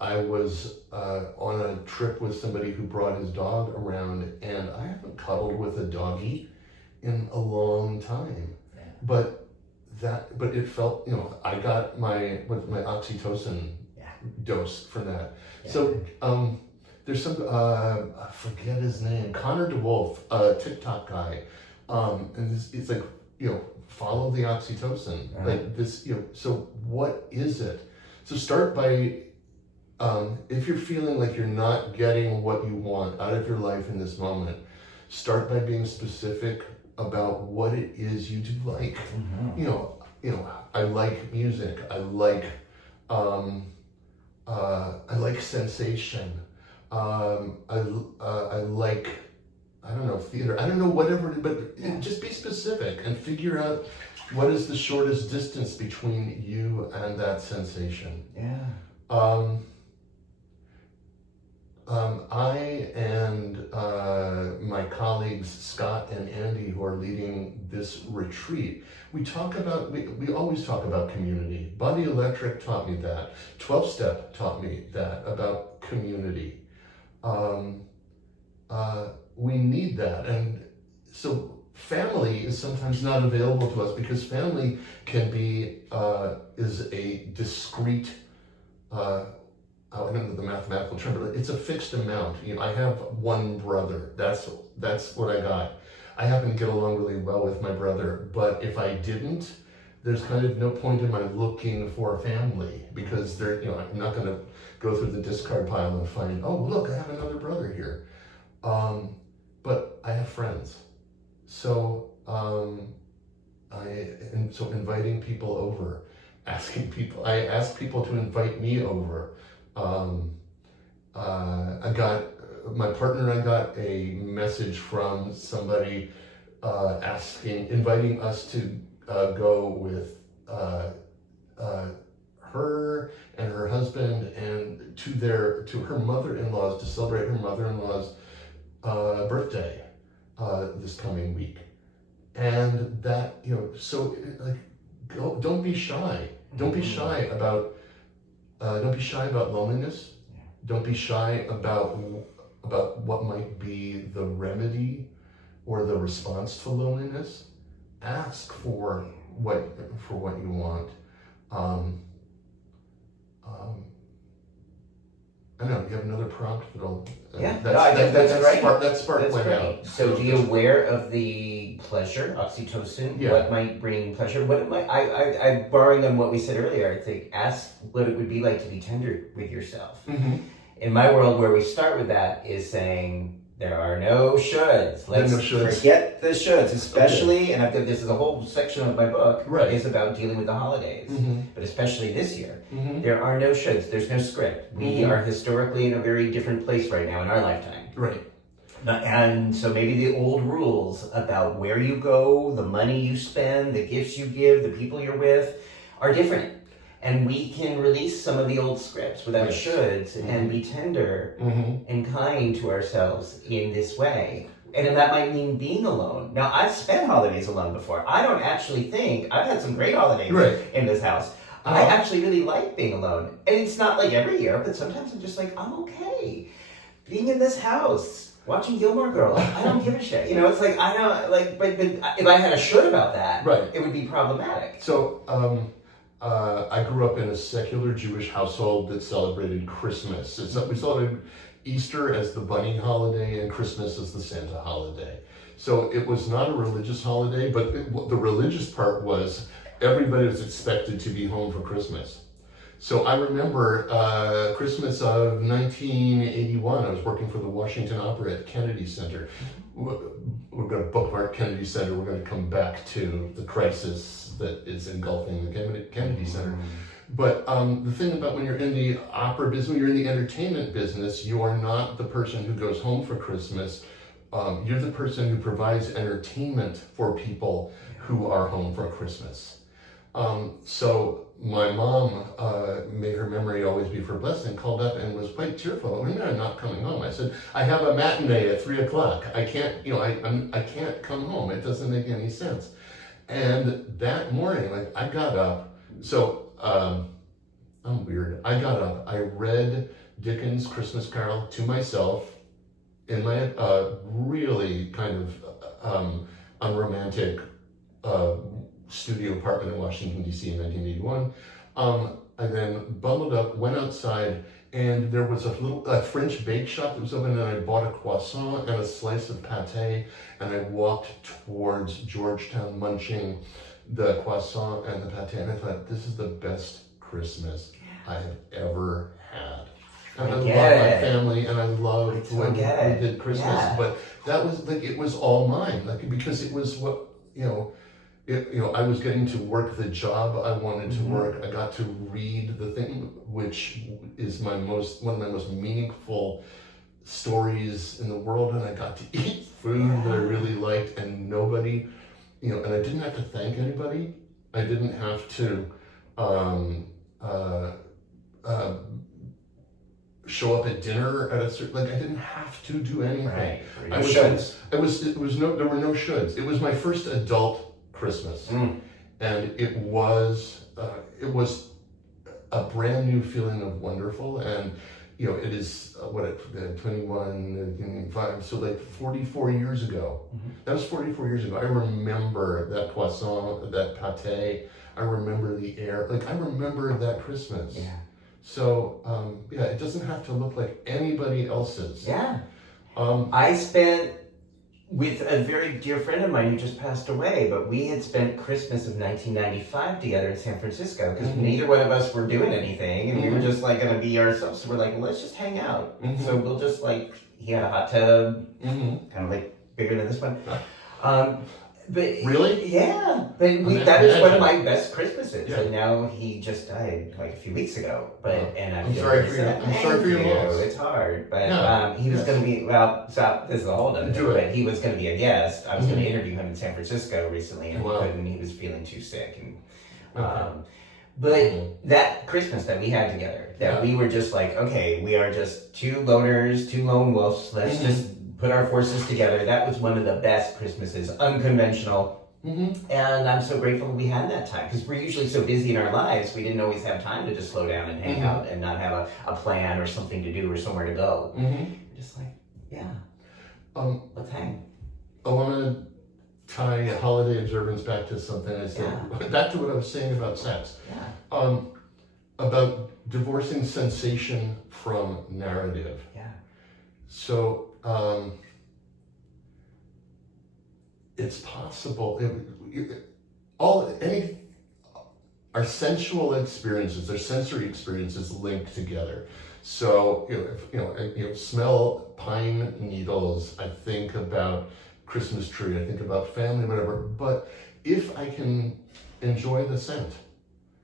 I was on a trip with somebody who brought his dog around, and I haven't cuddled with a doggy in a long time. But it felt, I got my oxytocin dose from that. So there's some, I forget his name, Connor DeWolf, a TikTok guy, and it's like, follow the oxytocin, like this, so what is it? So start by if you're feeling like you're not getting what you want out of your life in this moment, start by being specific about what it is you do like. Mm-hmm. You know, I like music. I like sensation. I like, I don't know, theater. I don't know, whatever, but just be specific and figure out what is the shortest distance between you and that sensation. Yeah. I and my colleagues Scott and Andy, who are leading this retreat, we always talk about community. Body Electric taught me that. 12-step taught me that about community. We need that, and so family is sometimes not available to us because family can be is a discrete. I don't know the mathematical term, but it's a fixed amount. I have one brother. That's what I got. I happen to get along really well with my brother, but if I didn't, there's kind of no point in my looking for a family because I'm not going to go through the discard pile and find, oh look, I have another brother here. But I have friends, so inviting people over, I ask people to invite me over. My partner and I got a message from somebody inviting us to go with her and her husband and to her mother-in-law's to celebrate her mother-in-law's birthday this coming week. And that, so don't be shy. Don't be shy about loneliness. Don't be shy about what might be the remedy or the response to loneliness. Ask for what you want. I don't know. You have another prompt that'll. That spark went out. So be aware of the pleasure, oxytocin. Yeah. What might bring pleasure? What might I'm borrowing on what we said earlier. I think ask what it would be like to be tender with yourself. Mm-hmm. In my world, where we start with that is saying there are no shoulds. Let's forget the shoulds, especially. Okay. And this is a whole section of my book is about dealing with the holidays, but especially this year, there are no shoulds. There's no script. We are historically in a very different place right now in our lifetime. Right. And so maybe the old rules about where you go, the money you spend, the gifts you give, the people you're with are different. And we can release some of the old scripts without shoulds and be tender and kind to ourselves in this way. And that might mean being alone. Now, I've spent holidays alone before. I don't actually think, I've had some great holidays in this house. I actually really like being alone. And it's not like every year, but sometimes I'm just like, I'm okay. Being in this house, watching Gilmore Girls, I don't give a shit. It's like, I don't, like, but if I had a should about that, it would be problematic. So, I grew up in a secular Jewish household that celebrated Christmas. We celebrated Easter as the bunny holiday and Christmas as the Santa holiday. So it was not a religious holiday, but the religious part was everybody was expected to be home for Christmas. So I remember Christmas of 1981, I was working for the Washington Opera at Kennedy Center. We're going to bookmark Kennedy Center. We're going to come back to the crisis that is engulfing the Kennedy Center. But the thing about when you're in the opera business, when you're in the entertainment business, you are not the person who goes home for Christmas. You're the person who provides entertainment for people who are home for Christmas. So my mom, may her memory always be for a blessing, called up and was quite tearful. When I'm not coming home, I said, I have a matinee at 3:00. I can't, I can't come home. It doesn't make any sense. And that morning, I got up. So I'm weird. I got up. I read Dickens' Christmas Carol to myself in my really kind of unromantic studio apartment in Washington, D.C. in 1981. I then bundled up, went outside, and there was a French bake shop that was open, and I bought a croissant and a slice of pate, and I walked towards Georgetown munching the croissant and the pate, and I thought, this is the best Christmas I have ever had. and I love get my it. family, and I loved when we did Christmas. Yeah. But that was like, it was all mine, like, because it was what, I was getting to work the job I wanted to work. I got to read the thing, which is one of my most meaningful stories in the world, and I got to eat food that I really liked, and nobody, and I didn't have to thank anybody. I didn't have to show up at dinner at a certain, like, I didn't have to do anything. Right. There were no shoulds. It was my first adult Christmas, and it was a brand new feeling of wonderful, and it is 21, 5, so like 44 years ago. That was 44 years ago. I remember that croissant, that pâté. I remember the air. Like, I remember that Christmas. Yeah. So it doesn't have to look like anybody else's. Yeah. I spent with a very dear friend of mine who just passed away, but we had spent Christmas of 1995 together in San Francisco because neither one of us were doing anything, and we were just like going to be ourselves. So we're like, well, let's just hang out. So we'll just he had a hot tub, kind of like bigger than this one. But really? Yeah. But that is one of my best Christmases. Yeah. And now he just died like a few weeks ago. I'm sorry for your loss. It's hard. But he was going to be, so this is a whole other thing, but he was going to be a guest. I was going to interview him in San Francisco recently, and he couldn't. He was feeling too sick. And but that Christmas that we had together, that we were just like, okay, we are just two loners, two lone wolves. Let's just put our forces together. That was one of the best Christmases, unconventional. And I'm so grateful we had that time, because we're usually so busy in our lives, we didn't always have time to just slow down and hang out and not have a plan or something to do or somewhere to go. Just like, let's hang. I want to tie holiday observance back to something I said, back to what I was saying about sex. About divorcing sensation from narrative. So, it's possible. Our sensual experiences, our sensory experiences link together. So, smell pine needles. I think about Christmas tree. I think about family, whatever. But if I can enjoy the scent,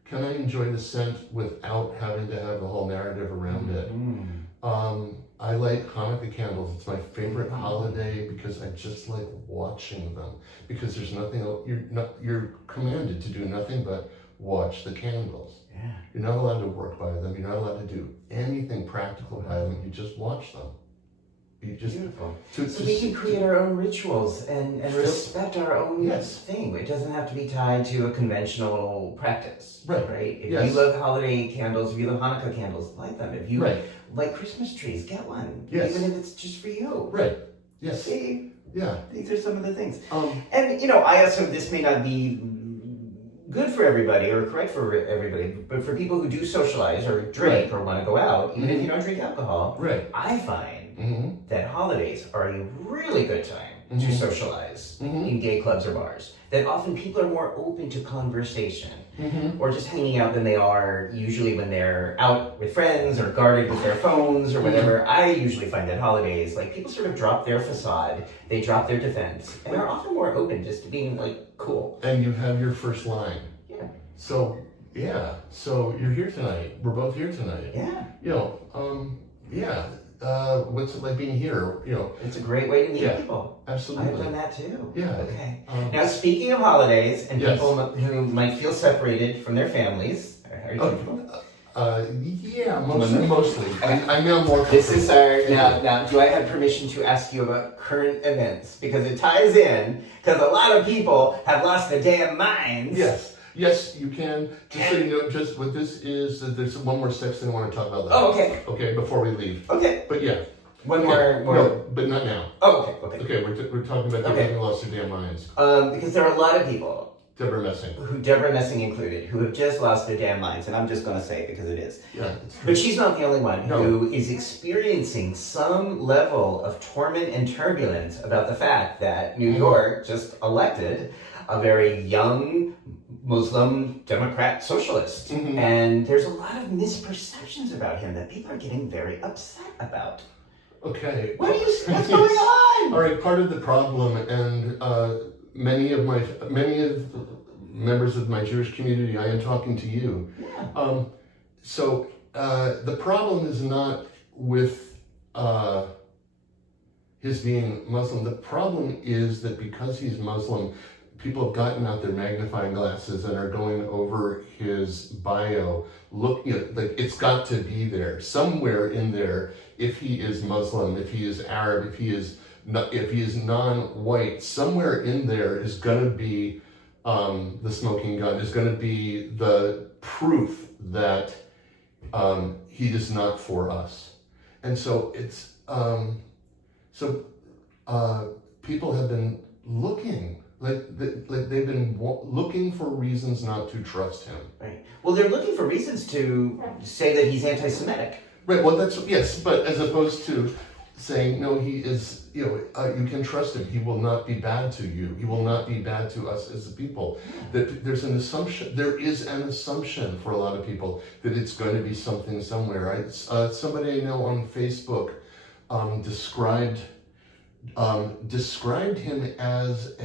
can I enjoy the scent without having to have the whole narrative around it? I light Hanukkah candles. It's my favorite holiday because I just like watching them. Because there's nothing else, you're commanded to do nothing but watch the candles. You're not allowed to work by them. You're not allowed to do anything practical by them. You just watch them. Beautiful. So we can create our own rituals and respect our own thing. It doesn't have to be tied to a conventional practice. Right? If you love holiday candles, if you love Hanukkah candles, light them. If you like Christmas trees, get one. Even if it's just for you. See? These are some of the things. And I also, this may not be good for everybody or correct for everybody, but for people who do socialize or drink or want to go out, even if you don't drink alcohol, I find that holidays are a really good time to socialize in gay clubs or bars. That often people are more open to conversation or just hanging out than they are usually when they're out with friends or guarded with their phones or whatever. I usually find that holidays, like, people sort of drop their facade, they drop their defense, and are often more open just to being like cool. And you have your first line. So you're here tonight. We're both here tonight. What's it like being here? It's a great way to meet people. Absolutely. I've done that too. Okay. Now, speaking of holidays and people who might feel separated from their families, are you comfortable? Mostly. I'm now more. This is our now. Do I have permission to ask you about current events, because it ties in? Because a lot of people have lost their damn minds. Yes, you can. Just so you know, just what this is, there's one more sex thing I want to talk about later. Oh, okay. Okay, before we leave. Okay. But One more. No, but not now. Oh, okay. Okay, we're talking about people who lost their damn minds. Because there are a lot of people Debra Messing. who Debra Messing included, who have just lost their damn minds, and I'm just going to say it because it is. Yeah, it's true. But she's not the only one No. who is experiencing some level of torment and turbulence about the fact that New York just elected a very young Muslim Democrat socialist. Mhm. And there's a lot of misperceptions about him that people are getting very upset about. Okay. What's going on? All right, part of the problem, and many of members of my Jewish community, I am talking to you. Yeah. So the problem is not with his being Muslim. The problem is that because he's Muslim, people have gotten out their magnifying glasses and are going over his bio. Look, like it's got to be there somewhere in there. If he is Muslim, if he is Arab, if he is non-white, somewhere in there is going to be the smoking gun. Is going to be the proof that he is not for us. And so it's people have been looking. Like they've been looking for reasons not to trust him. Right. Well, they're looking for reasons to say that he's anti-Semitic. Right. Well, yes, but as opposed to saying no, he is. You can trust him. He will not be bad to you. He will not be bad to us as a people. That there's an assumption. There is an assumption for a lot of people that it's going to be something somewhere. Somebody I know on Facebook described him as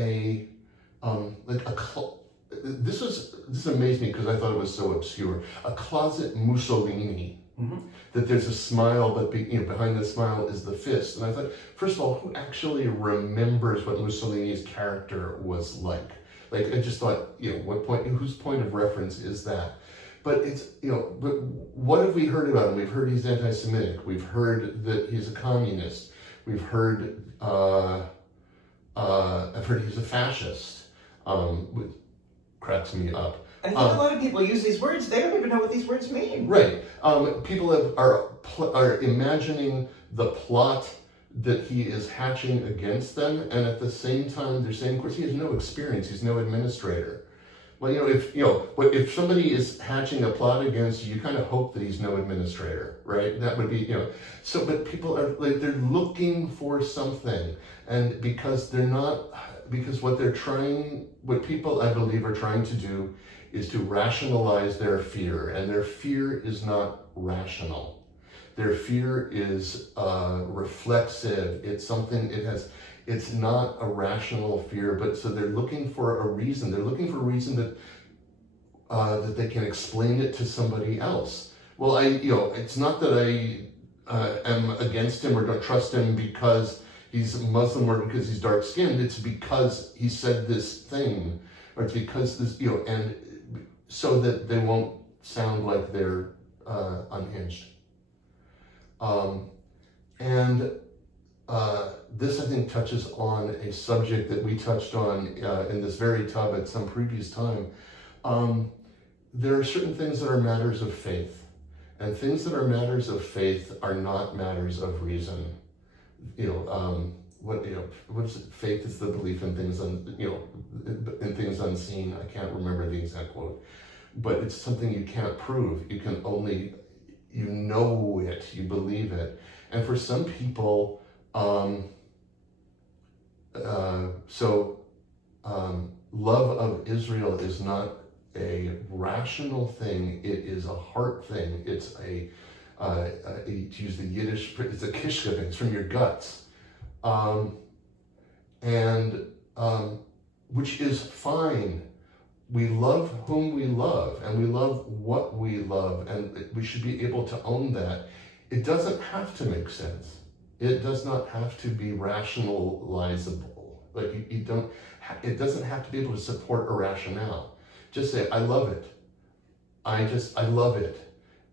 this amazed me because I thought it was so obscure. A closet Mussolini. Mm-hmm. That there's a smile, but behind the smile is the fist. And I thought, first of all, who actually remembers what Mussolini's character was like? Like I just thought, whose point of reference is that? But but what have we heard about him? We've heard he's anti-Semitic. We've heard that he's a communist. We've heard, I've heard he's a fascist, which cracks me up. I think a lot of people use these words, they don't even know what these words mean. Right. People are imagining the plot that he is hatching against them, and at the same time they're saying, of course, he has no experience, he's no administrator. Well, if somebody is hatching a plot against you, you kind of hope that he's no administrator, right? That would be, So, but people are they're looking for something, and because what people I believe are trying to do is to rationalize their fear, and their fear is not rational. Their fear is reflexive. It's something. It's not a rational fear, but so they're looking for a reason. They're looking for a reason that they can explain it to somebody else. Well, it's not that I am against him or don't trust him because he's Muslim or because he's dark-skinned. It's because he said this thing, or it's because this, and so that they won't sound like they're unhinged. This, I think, touches on a subject that we touched on in this very tub at some previous time. There are certain things that are matters of faith, and things that are matters of faith are not matters of reason. What is it? Faith is the belief in things in things unseen. I can't remember the exact quote, but it's something you can't prove. You can only, you believe it, and for some people. Love of Israel is not a rational thing. It is a heart thing. It's to use the Yiddish, it's a kishka thing. It's from your guts, which is fine. We love whom we love, and we love what we love, and we should be able to own that. It doesn't have to make sense. It does not have to be rationalizable. Like you don't. It doesn't have to be able to support a rationale. Just say, I love it. I love it.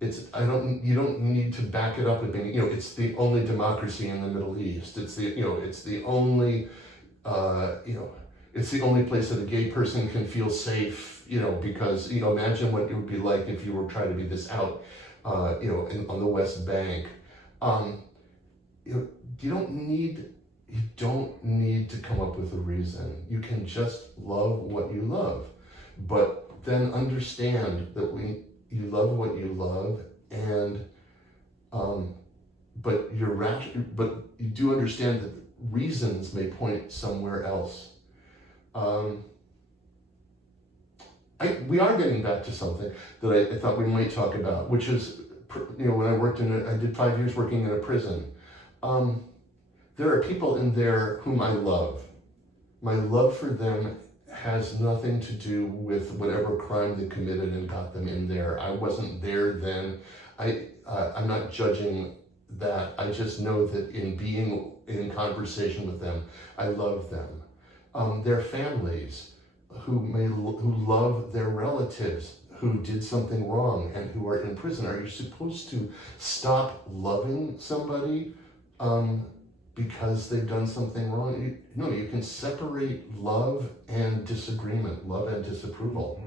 You don't need to back it up with being. It's the only democracy in the Middle East. It's the only. It's the only place that a gay person can feel safe. Because imagine what it would be like if you were trying to be this out. On the West Bank. You don't need to come up with a reason. You can just love what you love. but then understand that you love what you love, and but but you do understand that reasons may point somewhere else. We are getting back to something that I thought we might talk about, which is, when I did 5 years working in a prison. There are people in there whom I love. My love for them has nothing to do with whatever crime they committed and got them in there. I wasn't there then. I'm not judging that. I just know that in being in conversation with them, I love them. Their families who love their relatives who did something wrong and who are in prison. Are you supposed to stop loving somebody because they've done something wrong? No, you can separate love and disagreement, love and disapproval.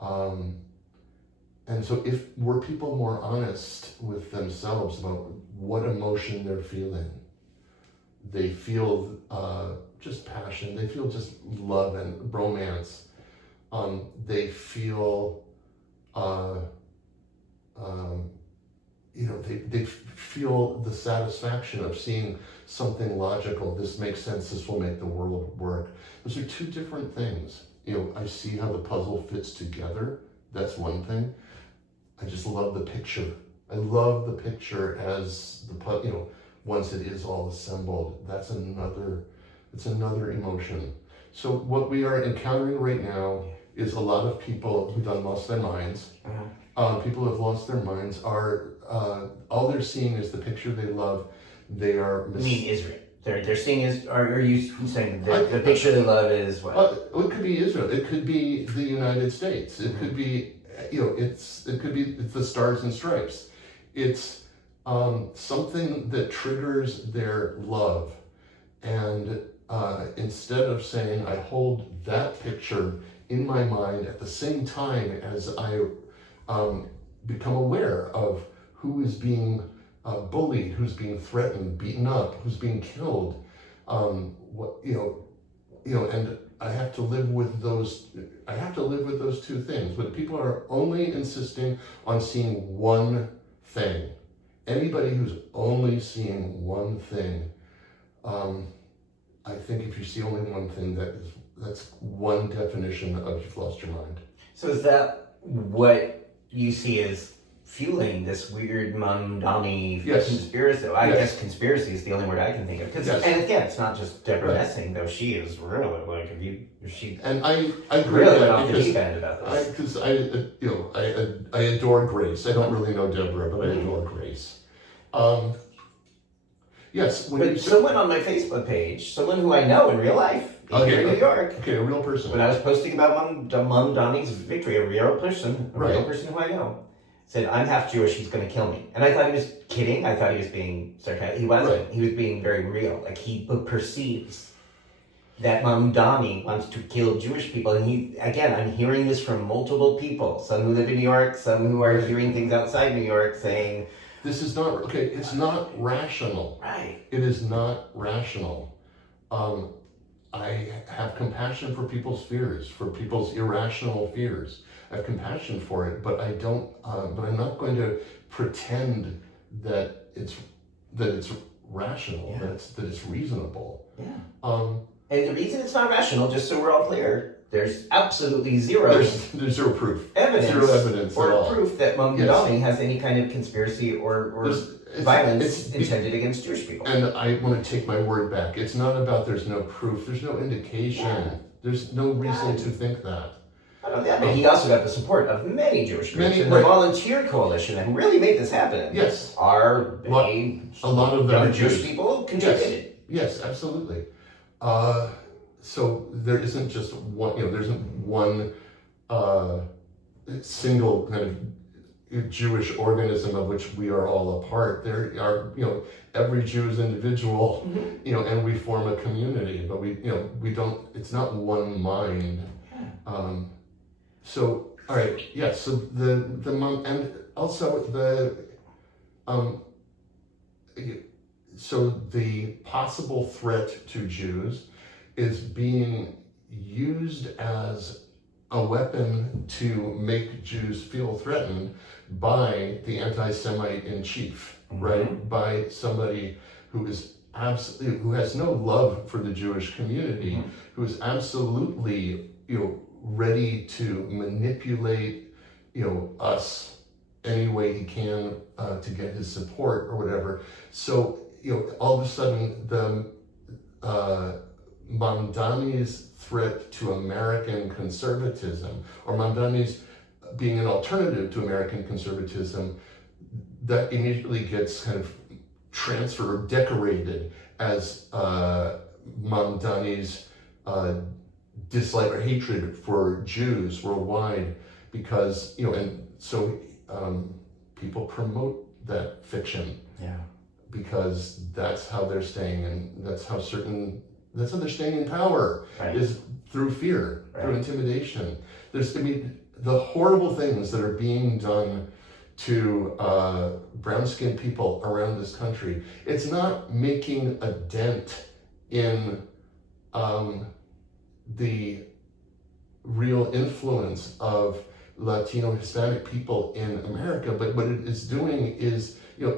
And so were people more honest with themselves about what emotion they're feeling, they feel just passion, they feel just love and romance, they feel they feel the satisfaction of seeing something logical. This makes sense, this will make the world work. Those are two different things. I see how the puzzle fits together. That's one thing. I just love the picture. I love the picture as once it is all assembled. It's another emotion. So what we are encountering right now is a lot of people who've lost their minds. People who have lost their minds are, all they're seeing is the picture they love. They are... You mean Israel? They're seeing are you saying the picture they love is what? It could be Israel. It could be the United States. It could be, it's the Stars and Stripes. It's something that triggers their love. And instead of saying, I hold that picture in my mind at the same time as I become aware of who is being bullied, who's being threatened, beaten up, who's being killed, and I have to live with those. I have to live with those two things. But people are only insisting on seeing one thing. Anybody who's only seeing one thing, I think if you see only one thing, that's one definition of you've lost your mind. So is that what you see as fueling this weird Mamdani conspiracy? I guess conspiracy is the only word I can think of. And again, it's not just Debra Messing, though she is really And I agree really went off the deep end about this. Because I adore Grace. I don't really know Debra, but I adore Grace. Yes. But someone on my Facebook page, someone who I know in real life, here in New York. Okay, a real person. When I was posting about Mamdani's victory, a real person who I know, said, I'm half Jewish, he's going to kill me. And I thought he was kidding. I thought he was being sarcastic. He wasn't. Right. He was being very real. Like, he perceives that Mamdani wants to kill Jewish people. And I'm hearing this from multiple people, some who live in New York, some who are hearing things outside New York saying, this is not, it's not rational. Right. It is not rational. I have compassion for people's fears, for people's irrational fears. I have compassion for it, but I don't. But I'm not going to pretend that it's rational, that it's reasonable. Yeah. And the reason it's not rational, just so we're all clear, there's absolutely zero. There's zero proof. Evidence or proof that Mamdani has any kind of conspiracy or violence intended against Jewish people. And I want to take my word back. It's not about there's no proof. There's no indication. Yeah. There's no reason to think that. But he also got the support of many Jewish groups in the volunteer coalition that really made this happen. Yes. A lot of them Jewish people contributed. Yes, absolutely. So there isn't just one, there isn't one single kind of Jewish organism of which we are all a part. There are, every Jew is individual, and we form a community, but we don't, it's not one mind. So, all right, yes, so the mom, and also so the possible threat to Jews is being used as a weapon to make Jews feel threatened by the anti-Semite in chief, right? By somebody who is who has no love for the Jewish community, who is absolutely, ready to manipulate, us any way he can to get his support or whatever. So, all of a sudden the Mamdani's threat to American conservatism, or Mamdani's being an alternative to American conservatism, that immediately gets kind of transferred, decorated as Mamdani's dislike or hatred for Jews worldwide, because, and so people promote that fiction. Yeah. Because that's how they're staying, and that's how they're staying in power, Right. is through fear, Right. through intimidation. The horrible things that are being done to brown-skinned people around this country. It's not making a dent in the real influence of Latino Hispanic people in America, but what it is doing is, they're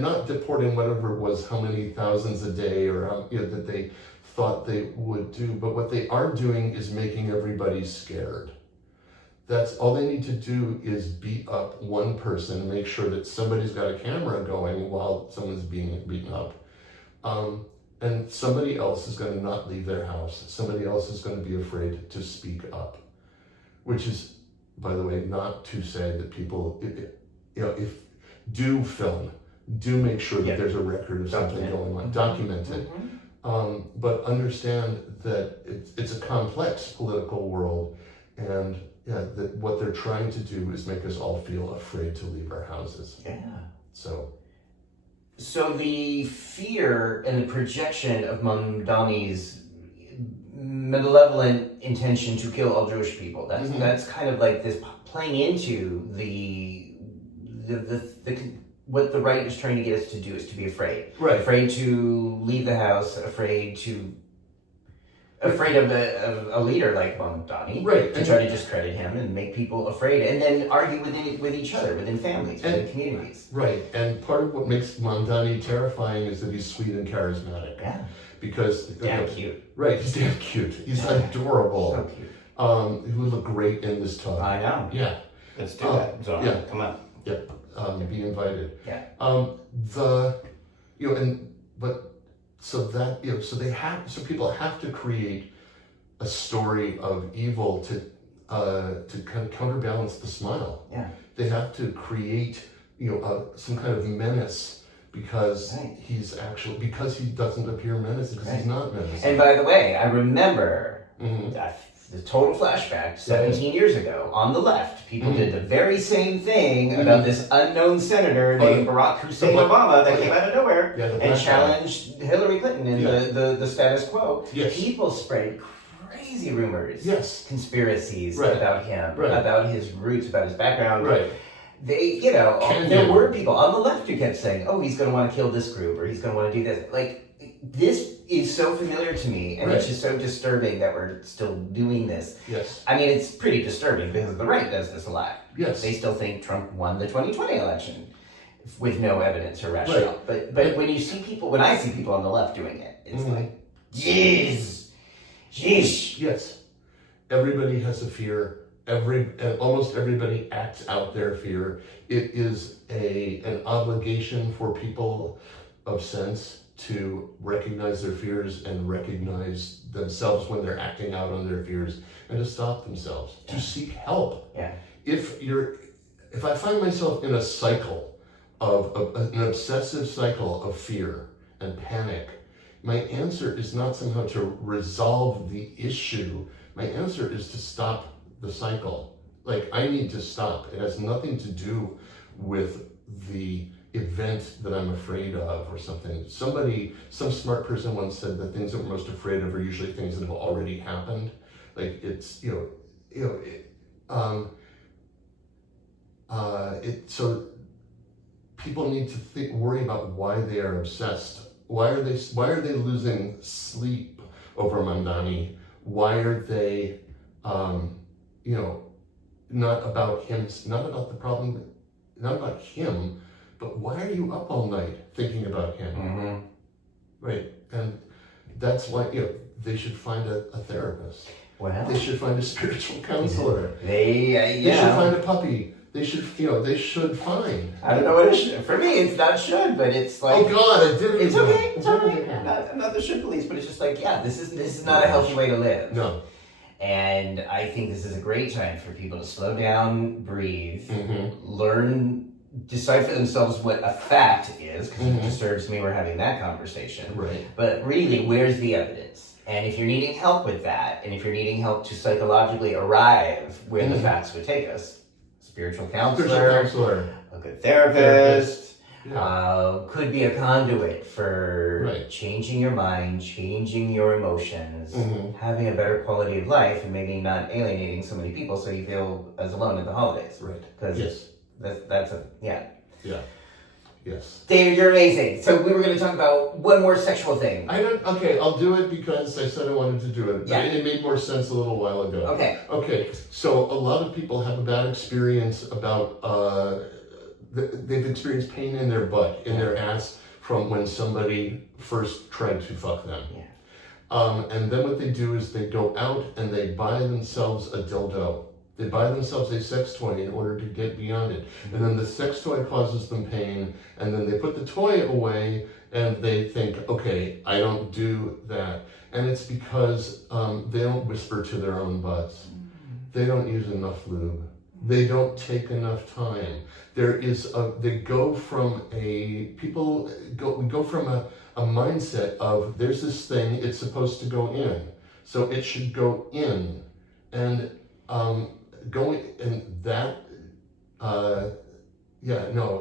not deporting whatever it was, how many thousands a day, or how, that they thought they would do, but what they are doing is making everybody scared. That's all they need to do, is beat up one person and make sure that somebody's got a camera going while someone's being beaten up. And somebody else is going to not leave their house. Somebody else is going to be afraid to speak up, which is, by the way, not to say that people, do film, do make sure that there's a record of something going on, document it. But understand that it's a complex political world, and that what they're trying to do is make us all feel afraid to leave our houses. Yeah. So the fear and the projection of Mamdani's malevolent intention to kill all Jewish people, that's kind of like this playing into the what the right is trying to get us to do, is to be afraid. Right. Afraid to leave the house, afraid of a leader like Mamdani, right, to try to discredit him and make people afraid, and then argue with each other, within families, within communities. Right, and part of what makes Mamdani terrifying is that he's sweet and charismatic. Yeah. Because Damn cute. Right, he's damn cute. He's adorable. So cute. He would look great in this tub. I know. Yeah. Let's do that. Zohran, yeah. Come on. Yep. Be invited. Yeah. So people have to create a story of evil to kind of counterbalance the smile. Yeah. They have to create, some kind of menace, because because he doesn't appear menacing, because he's not menacing. And by the way, I remember the total flashback 17 years ago on the left. People did the very same thing about this unknown senator named Barack Hussein Obama that came out of nowhere and challenged Hillary Clinton in the status quo. Yes. People spread crazy rumors, conspiracies about him, about his roots, about his background. Right. They, there were people on the left who kept saying, "Oh, he's going to want to kill this group, or he's going to want to do this." Like, this is so familiar to me, and it's just so disturbing that we're still doing this. Yes. I mean, it's pretty disturbing because the right does this a lot. Yes. They still think Trump won the 2020 election with no evidence or rationale. But when I see people on the left doing it, it's like, jeez. Yes. Everybody has a fear. And almost everybody acts out their fear. It is an obligation for people of sense to recognize their fears and recognize themselves when they're acting out on their fears, and to stop themselves, to seek help. Yeah. If I find myself in a cycle of an obsessive cycle of fear and panic, my answer is not somehow to resolve the issue. My answer is to stop the cycle. Like, I need to stop. It has nothing to do with the event that I'm afraid of or something. Some smart person once said that things that we're most afraid of are usually things that have already happened. Like, it's, so people need to worry about why they are obsessed. Why are they losing sleep over Mamdani? Why are they you know, not about him, not about the problem, not about him, but why are you up all night thinking about him? Mm-hmm. Right, and that's why, you know, they should find a therapist. Well, They should find a spiritual counselor. they They should find a puppy. They should, you know, they should find. I don't know what it should. For me, it's not should, but it's like. Oh God, I did it. It's okay. It's alright. I'm not the should police, but it's just like, yeah, this is not a healthy way to live. No. And I think this is a great time for people to slow down, breathe, learn, decide for themselves what a fact is, because it disturbs me we're having that conversation. Right. But really, where's the evidence? And if you're needing help with that, and if you're needing help to psychologically arrive where the facts would take us, spiritual counselor, a good therapist, could be a conduit for changing your mind, changing your emotions, having a better quality of life, and maybe not alienating so many people so you feel as alone at the holidays. Right. Because that's a, Yeah. Yes. David, you're amazing. So we were going to talk about one more sexual thing. Okay, I'll do it because I said I wanted to do it. Yeah. It made more sense a little while ago. Okay. So a lot of people have a bad experience about, they've experienced pain in their butt, in their ass, from when somebody first tried to fuck them. Yeah. And then what they do is they go out and they buy themselves a dildo. They buy themselves a sex toy in order to get beyond it. And then the sex toy causes them pain, and then they put the toy away and they think, okay, I don't do that. And it's because they don't whisper to their own butts. They don't use enough lube. They don't take enough time. They go from we go from a mindset of there's this thing, it's supposed to go in. So it should go in. And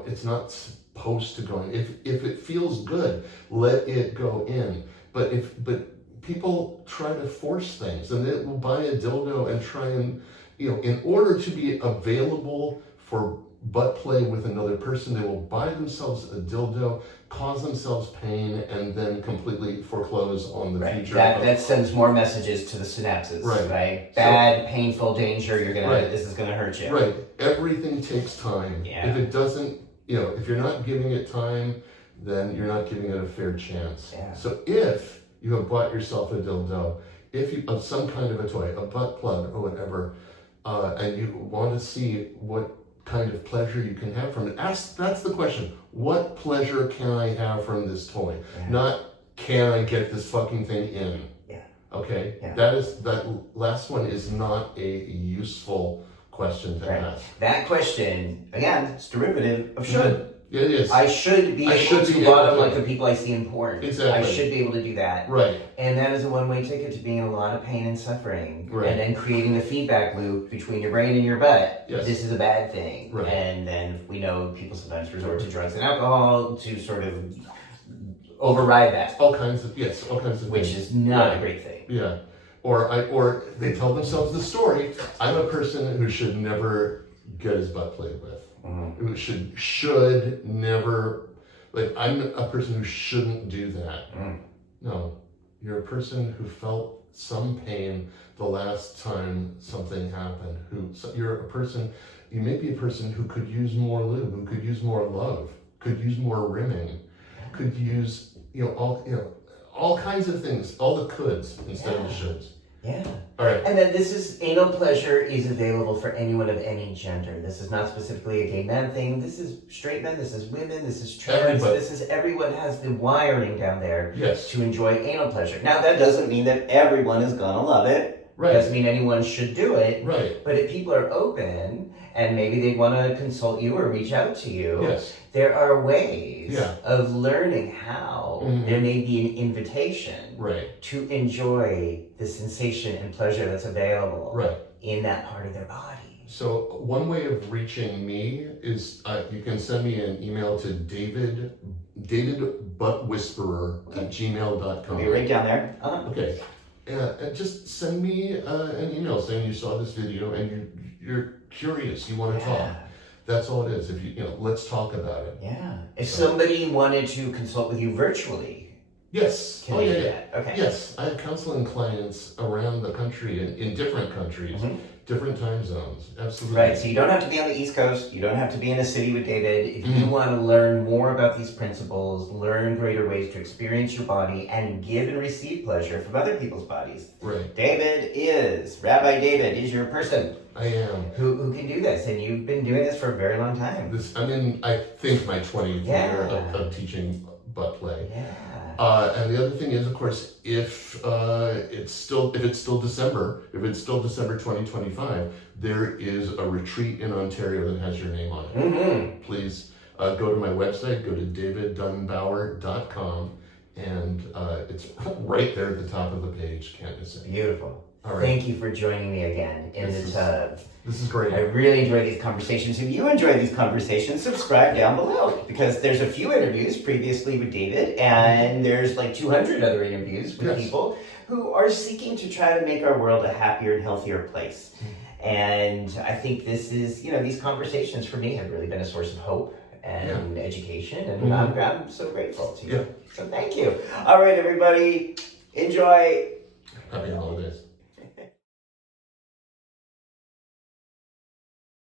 it's not supposed to go in. If it feels good, let it go in. But people try to force things, and they will buy a dildo and try and, you know, in order to be available for butt play with another person, they will buy themselves a dildo, cause themselves pain, and then completely foreclose on the future. That sends more messages to the synapses. Right. Bad, painful, danger. This is gonna hurt you. Right. Everything takes time. Yeah. If it doesn't, you know, if you're not giving it time, then you're not giving it a fair chance. Yeah. So if you have bought yourself a dildo, of some kind of a toy, a butt plug or whatever, and you want to see what kind of pleasure you can have from it. That's the question. What pleasure can I have from this toy? Yeah. Not can I get this fucking thing in? Yeah. Okay? Yeah. That last one is not a useful question to ask. That question, again, it's derivative of should. Yeah, it is. I should be able to bottom like the people I see in porn. Exactly. I should be able to do that. Right. And that is a one-way ticket to being in a lot of pain and suffering. Right. And then creating a feedback loop between your brain and your butt. Yes. This is a bad thing. Right. And then we know people sometimes resort to drugs and alcohol to sort of override that. All kinds of which things. is not a great thing. Yeah. Or they tell themselves the story, I'm a person who should never get his butt played with. Who should never, like, I'm a person who shouldn't do that. No, you're a person who felt some pain the last time something happened. You may be a person who could use more lube, who could use more love, could use more rimming, could use, all kinds of things, all the coulds instead of the shoulds. Yeah. All right. And then anal pleasure is available for anyone of any gender. This is not specifically a gay man thing. This is straight men, this is women, this is trans, everyone has the wiring down there to enjoy anal pleasure. Now, that doesn't mean that everyone is gonna love it. Right. Doesn't mean anyone should do it. Right. But if people are open and maybe they want to consult you or reach out to you, there are ways of learning how there may be an invitation to enjoy the sensation and pleasure that's available in that part of their body. So one way of reaching me is you can send me an email to davidbuttwhisperer@gmail.com. It'll be right down there. Okay. And just send me an email saying you saw this video and you're curious, you want to talk. That's all it is. If let's talk about it. Yeah. If somebody wanted to consult with you virtually, Yes. Can Oh, they yeah, do yeah. that? Okay. Yes, I have counseling clients around the country in different countries, different time zones. Absolutely. Right, so you don't have to be on the East Coast, you don't have to be in a city with David. If you Mhm. want to learn more about these principles, learn greater ways to experience your body, and give and receive pleasure from other people's bodies, Right. Rabbi David is your person I am. who can do this, and you've been doing this for a very long time. I'm in, I think, my 20th year Yeah. of teaching butt play. Yeah. And the other thing is, of course, if it's still December 2025, there is a retreat in Ontario that has your name on it. Mm-hmm. Please go to my website, go to daviddunnbauer.com, and it's right there at the top of the page. Can't miss it. Beautiful. All right. Thank you for joining me again in the tub. This is great. I really enjoy these conversations. If you enjoy these conversations, subscribe down below, because there's a few interviews previously with David, and there's like 200 other interviews with people who are seeking to try to make our world a happier and healthier place. And I think this is, these conversations for me have really been a source of hope and education, and I'm so grateful to you. Yeah. So thank you. All right, everybody, enjoy. Happy